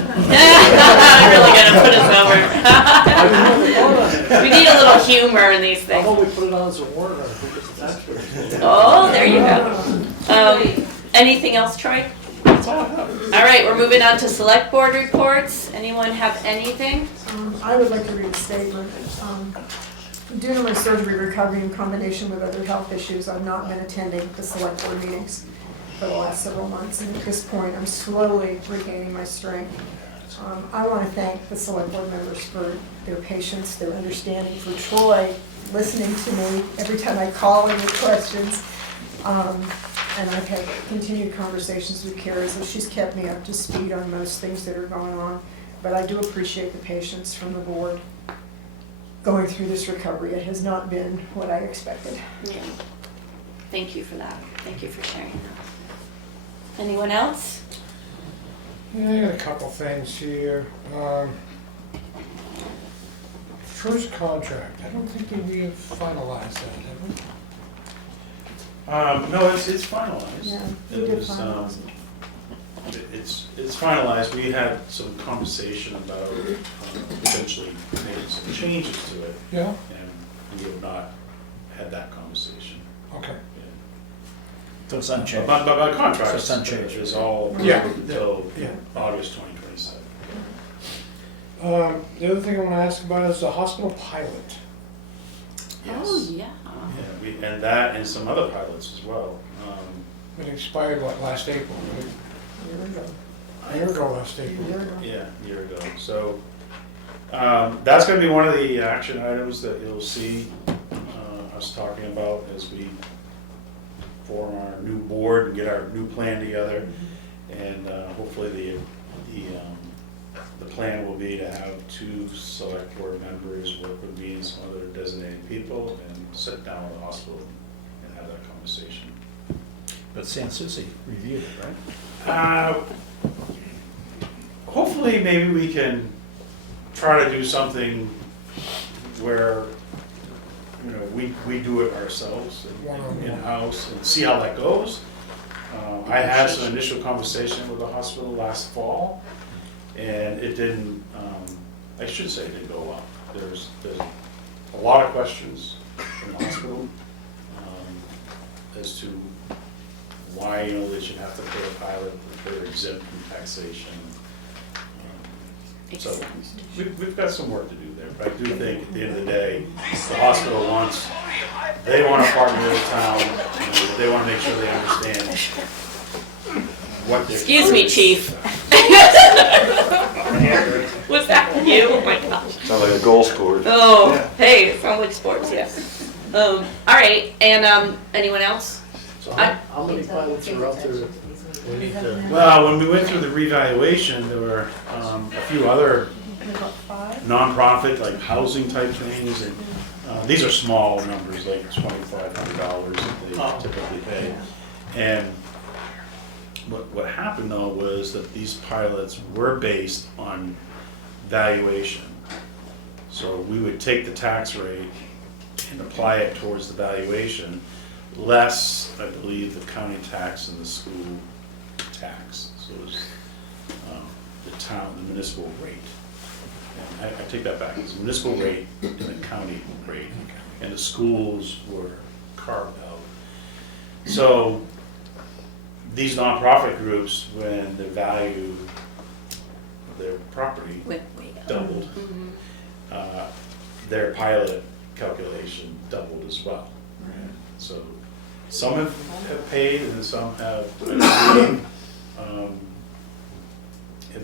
Really gonna put us over. We need a little humor in these things. How about we put it on as a warrant article, because it's actually. Oh, there you go. Anything else, Troy? All right, we're moving on to select board reports. Anyone have anything? I would like to read a statement. Due to my surgery recovery in combination with other health issues, I've not been attending the select board meetings for the last several months, and at this point, I'm slowly regaining my strength. I want to thank the select board members for their patience, their understanding, for Troy listening to me every time I call in with questions. And I've had continued conversations with Carrie, so she's kept me up to speed on most things that are going on. But I do appreciate the patience from the board going through this recovery. It has not been what I expected. Yeah. Thank you for that. Thank you for sharing that. Anyone else? Yeah, I got a couple things here. First contract, I don't think that we have finalized that, have we? No, it's finalized. Yeah, we It did was, finalize it. it's finalized. We had some conversation about potentially making some changes to it, Yeah, and we have not had that conversation. okay. So it's unchanged. But by contract, So it's unchanged. is all Yeah. until Yeah. August 2027. The other thing I want to ask about is the hospital pilot. Oh, Yes. yeah. Yeah, and that and some other pilots as well. It expired, what, last April, right? A year ago. A year ago last April. A year ago. Yeah, a year ago. So that's going to be one of the action items that you'll see us talking about as we form our new board and get our new plan together. And hopefully the plan will be to have 2 select board members work with me and some other designated people and sit down with the hospital and have that conversation. But San Souci reviewed it, right? Hopefully, maybe we can try to do something where, we do it ourselves in-house and see how that goes. I had some initial conversation with the hospital last fall, and it didn't, I should say it didn't go well. There's a lot of questions from the hospital as to why, they should have to pay a pilot, if they're exempt from taxation. So we've got some work to do there, but I do think at the end of the day, the hospital they want to partner with the town, they want to make sure they understand what they're. Excuse me, chief. Was that you? Oh my gosh. Sounds like a goal scored. Oh, hey, it sounds like sports, yes. All right, and anyone else? So how many pilots are out there that we need to? Well, when we went through the revaluation, there were a few other nonprofit, like housing type things, and these are small numbers, like $2,500 that they typically pay. And what happened though was that these pilots were based on valuation. So we would take the tax rate and apply it towards the valuation, less, I believe, the county tax and the school tax. So it was the municipal rate. And I take that back, it's the municipal rate and the county rate, and the schools were carved out. So these nonprofit groups, when the value of their property Went way up. doubled, their pilot calculation doubled as well. So some have paid and some have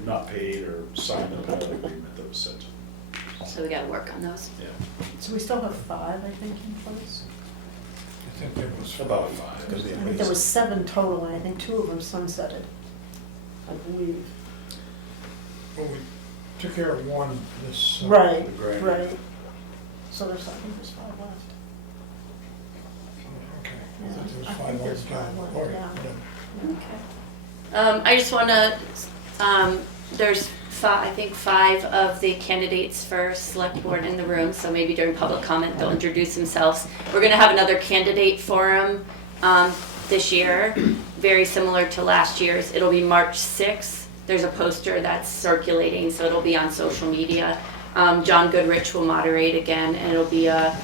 not paid or signed a pilot agreement that was sent to them. So we gotta work on those. Yeah, So we still have 5, I think, in place? I think there was about 5. Because I think there was 7 total, and I think 2 of them sunsetted, I believe. Well, we took care of one this. Right, Granite. right. So there's, I think there's 5 left. Okay. Yeah, I thought there was I five think there's left down. 5 left, All right, yeah. whatever. I just wanna, there's I think 5 of the candidates for select board in the room, so maybe during public comment, they'll introduce themselves. We're gonna have another candidate forum, this year, very similar to last year's. It'll be March 6th. There's a poster that's circulating, so it'll be on social media. John Goodrich will moderate again, and it'll be a,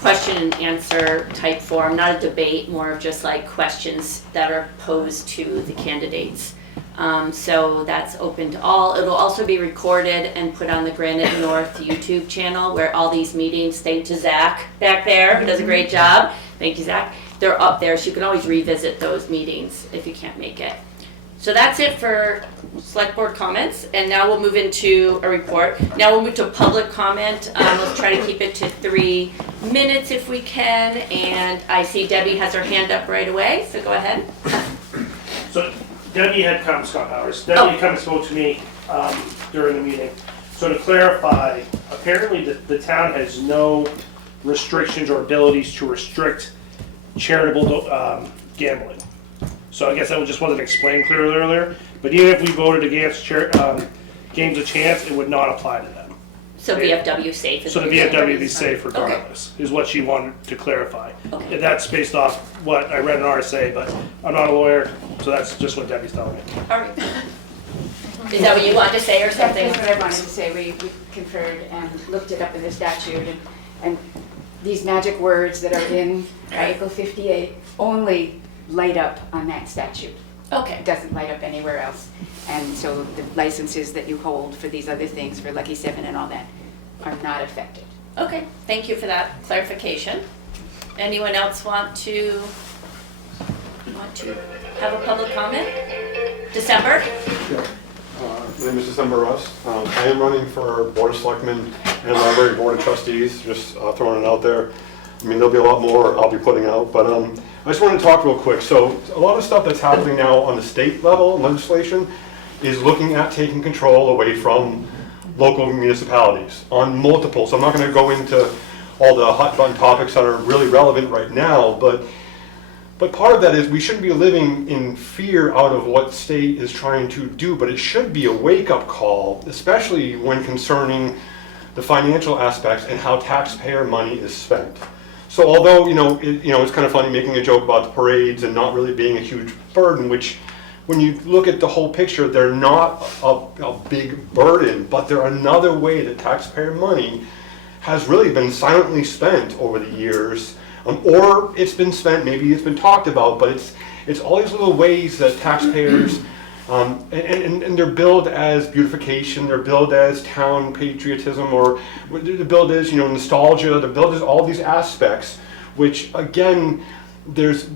question and answer type forum, not a debate, more of just like questions that are posed to the candidates. So that's open to all. It'll also be recorded and put on the Granite North YouTube channel where all these meetings, thank to Zach back there, who does a great job. Thank you, Zach. They're up there, so you can always revisit those meetings if you can't make it. So that's it for select board comments, and now we'll move into a report. Now we'll move to public comment. Let's try to keep it to 3 minutes if we can, and I see Debbie has her hand up right away, so go ahead. So Debbie had come, Scott Powers, Debbie had come and spoke to me during the meeting. So to clarify, apparently the town has no restrictions or abilities to restrict charitable gambling. So I guess that just wasn't explained clearly earlier, but even if we voted against games of chance, it would not apply to them. So VFW safe. So the VFW be safe regardless, is what she wanted to clarify. Okay. And that's based off what I read in RSA, but I'm not a lawyer, so that's just what Debbie's telling me. All right. Is that what you wanted to say or something? That's what I wanted to say. We conferred and looked it up in the statute, and these magic words that are in Article 58 only light up on that statute. Okay. It doesn't light up anywhere else. And so the licenses that you hold for these other things, for Lucky 7 and all that, are not affected. Okay, thank you for that clarification. Anyone else want to have a public comment? December? Yeah. My name is December Russ. I am running for Board of Selectmen and Library Board of Trustees, just throwing it out there. I mean, there'll be a lot more I'll be putting out, but I just wanted to talk real quick. So a lot of stuff that's happening now on the state level legislation is looking at taking control away from local municipalities on multiple. So I'm not going to go into all the hot button topics that are really relevant right now, but part of that is we shouldn't be living in fear out of what state is trying to do, but it should be a wake-up call, especially when concerning the financial aspects and how taxpayer money is spent. So although, it's kind of funny making a joke about the parades and not really being a huge burden, which when you look at the whole picture, they're not a big burden, but they're another way that taxpayer money has really been silently spent over the years, or it's been spent, maybe it's been talked about, but it's all these little ways that taxpayers, and they're billed as beautification, they're billed as town patriotism, or they're billed as nostalgia, they're billed as all these aspects, which again, there's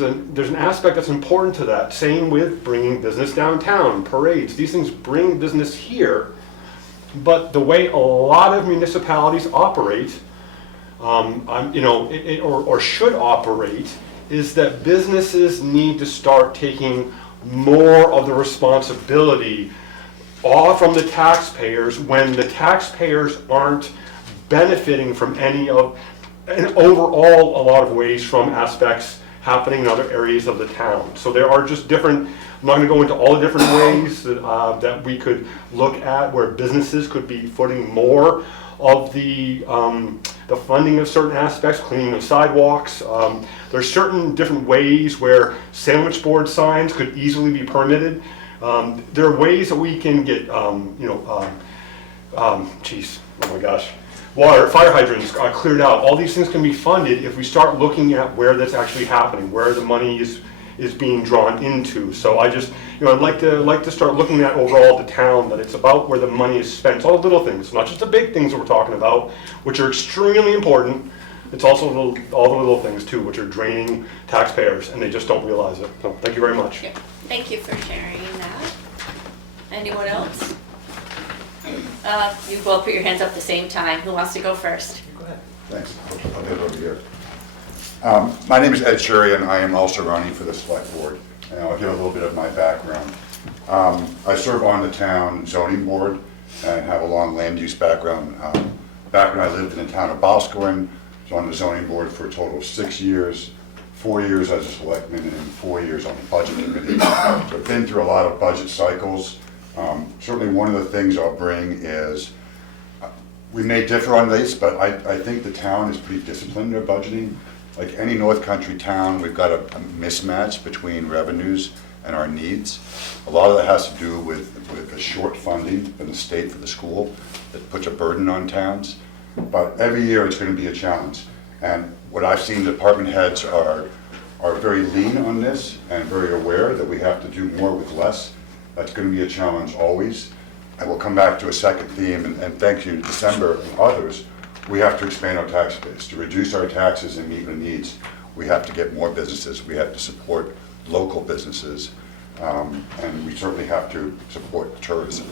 an aspect that's important to that. Same with bringing business downtown, parades. These things bring business here, but the way a lot of municipalities operate, or should operate, is that businesses need to start taking more of the responsibility all from the taxpayers when the taxpayers aren't benefiting from any of, and overall a lot of ways from aspects happening in other areas of the town. So there are just different, I'm not gonna go into all the different ways that we could look at where businesses could be footing more of the funding of certain aspects, cleaning of sidewalks. There's certain different ways where sandwich board signs could easily be permitted. There are ways that we can get, oh my gosh, water, fire hydrants cleared out. All these things can be funded if we start looking at where that's actually happening, where the money is being drawn into. So I just, I'd like to start looking at overall the town, that it's about where the money is spent. It's all the little things, not just the big things that we're talking about, which are extremely important. It's also all the little things too, which are draining taxpayers, and they just don't realize it. So thank you very much. Yeah. Thank you for sharing that. Anyone else? You both put your hands up at the same time. Who wants to go first? Go ahead. Thanks. I'll get over here. My name is Ed Shurian. I am also running for the Select Board, and I'll give a little bit of my background. I serve on the town zoning board and have a long land use background. Back when I lived in the town of Boscawen, I was on the zoning board for a total of 6 years, 4 years as a selectman, and 4 years on the budget committee. So I've been through a lot of budget cycles. Certainly one of the things I'll bring is, we may differ on this, but I think the town is pretty disciplined in their budgeting. Like any North Country town, we've got a mismatch between revenues and our needs. A lot of that has to do with the short funding from the state for the school that puts a burden on towns. But every year it's going to be a challenge. And what I've seen, department heads are very lean on this and very aware that we have to do more with less. That's going to be a challenge always. And we'll come back to a second theme, and thank you, December and others. We have to expand our tax base. To reduce our taxes and meet the needs, we have to get more businesses. We have to support local businesses, and we certainly have to support tourism.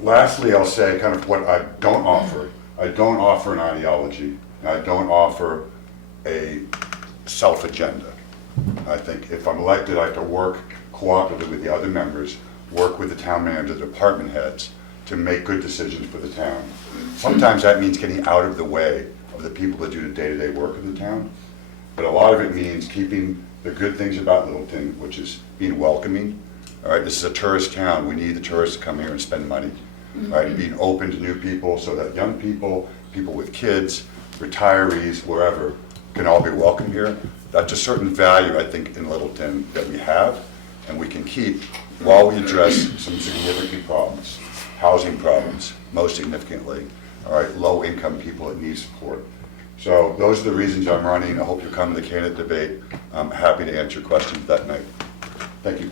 Lastly, I'll say kind of what I don't offer. I don't offer an ideology. I don't offer a self-agenda. I think if I'm elected, I have to work cooperatively with the other members, work with the town manager, the department heads, to make good decisions for the town. Sometimes that means getting out of the way of the people that do the day-to-day work of the town, but a lot of it means keeping the good things about Littleton, which is being welcoming. All right, this is a tourist town. We need the tourists to come here and spend money. All right, being open to new people so that young people, people with kids, retirees, wherever, can all be welcome here. That's a certain value, I think, in Littleton that we have and we can keep while we address some significant problems. Housing problems, most significantly, all right, low-income people that need support. So those are the reasons I'm running. I hope you'll come to the candidate debate. I'm happy to answer questions that night. Thank you.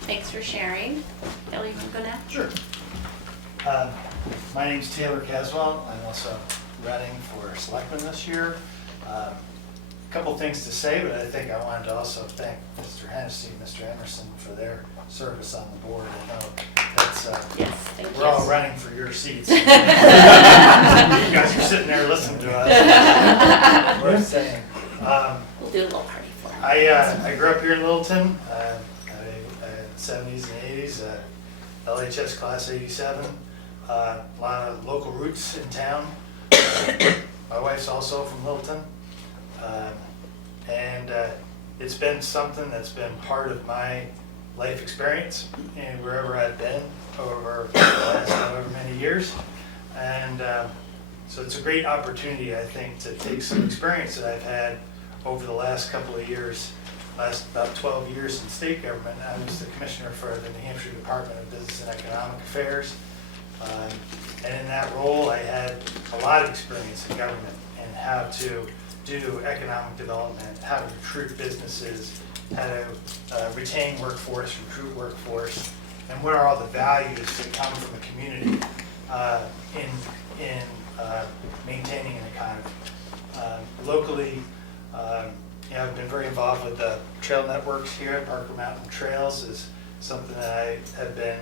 Thanks for sharing. Kelly, you want to go now? Sure. My name's Taylor Caswell. I'm also running for selectman this year. A couple things to say, but I think I wanted to also thank Mr. Hennessy and Mr. Emerson for their service on the board. I know that's, we're all running for your seats. You guys are sitting there listening to us. Worth saying. We'll do a little party for him. I grew up here in Littleton, in the 70s and 80s, LHS class 87. A lot of local roots in town. My wife's also from Littleton. And it's been something that's been part of my life experience and wherever I've been over the last however many years. And so it's a great opportunity, I think, to take some experience that I've had over the last couple of years, last about 12 years in state government. I was the commissioner for the New Hampshire Department of Business and Economic Affairs. And in that role, I had a lot of experience in government and how to do economic development, how to recruit businesses, how to retain workforce, recruit workforce, and what are all the values that come from a community in maintaining an economy. Locally, I've been very involved with the trail networks here. Parker Mountain Trails is something that I have been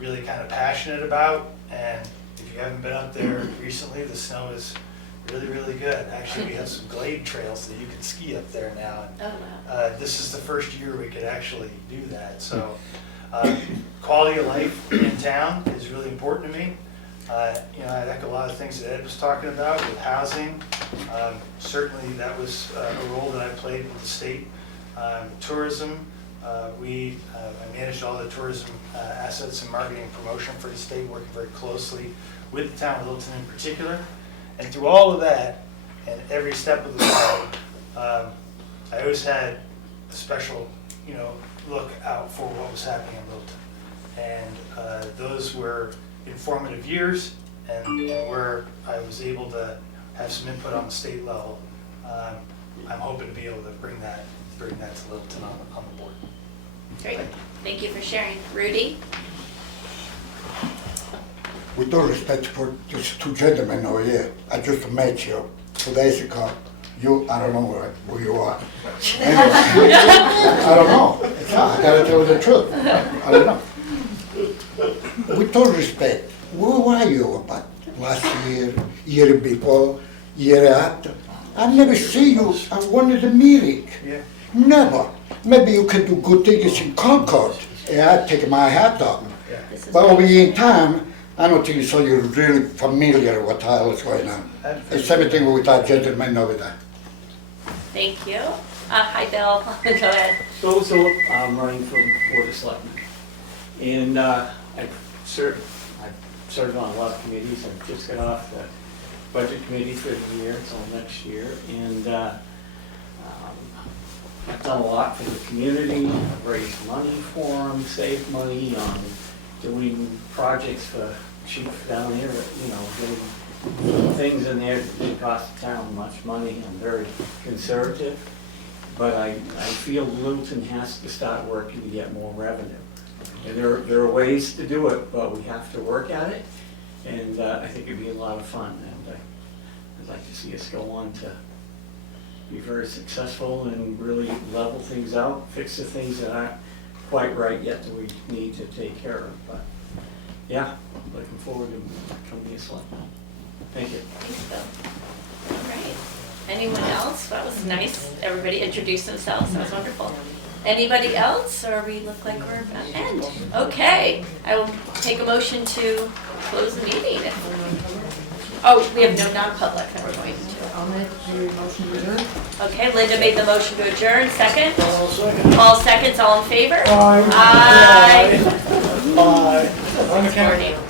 really kind of passionate about, and if you haven't been up there recently, the snow is really, really good. Actually, we have some glade trails that you can ski up there now. And, this is the first year we could actually do that. So quality of life in town is really important to me. I like a lot of things that Ed was talking about with housing, Certainly, that was a role that I played with the state. Tourism, I managed all the tourism assets and marketing and promotion for the state, working very closely with the town of Littleton in particular. And through all of that, and every step of the way, I always had a special, look out for what was happening in Littleton. And those were informative years, and where I was able to have some input on the state level. I'm hoping to be able to bring that to Littleton on the board. Great, thank you for sharing. Rudy? With all respect for these two gentlemen over here, I just met you 2 days ago. I don't know who you are. Anyway, I don't know. I gotta tell you the truth. I don't know. With all respect, where were you about last year, year before, year after? I never see you at one of the meetings. Yeah. Never. Maybe you can do good things in Concord, and I take my hat off. But over in time, I don't think so you're really familiar with how it's going on. It's everything with that gentleman over there. Thank you. Hi, Bill. Go ahead. So I'm running for Board of Selectmen. And I've served on a lot of committees. I've just got off the budget committee for the year until next year. And I've done a lot for the community. I've raised money for them, saved money on doing projects for chief down here, getting things in there that didn't cost the town much money. I'm very conservative. But I feel Littleton has to start working to get more revenue. And there are ways to do it, but we have to work at it. And I think it'd be a lot of fun. And I'd like to see us go on to be very successful and really level things out, fix the things that aren't quite right yet that we need to take care of. But yeah, looking forward to becoming a selectman. Thank you. Thanks, Bill. All right. Anyone else? That was nice. Everybody introduced themselves. That was wonderful. Anybody else, or we look like we're about to end? Okay, I will take a motion to close the meeting. Oh, we have no non-public that we're going to. I'll make the motion to adjourn. Okay, Linda made the motion to adjourn. Second? All second. All seconds, all in favor? Aye. Aye. Aye. Morning.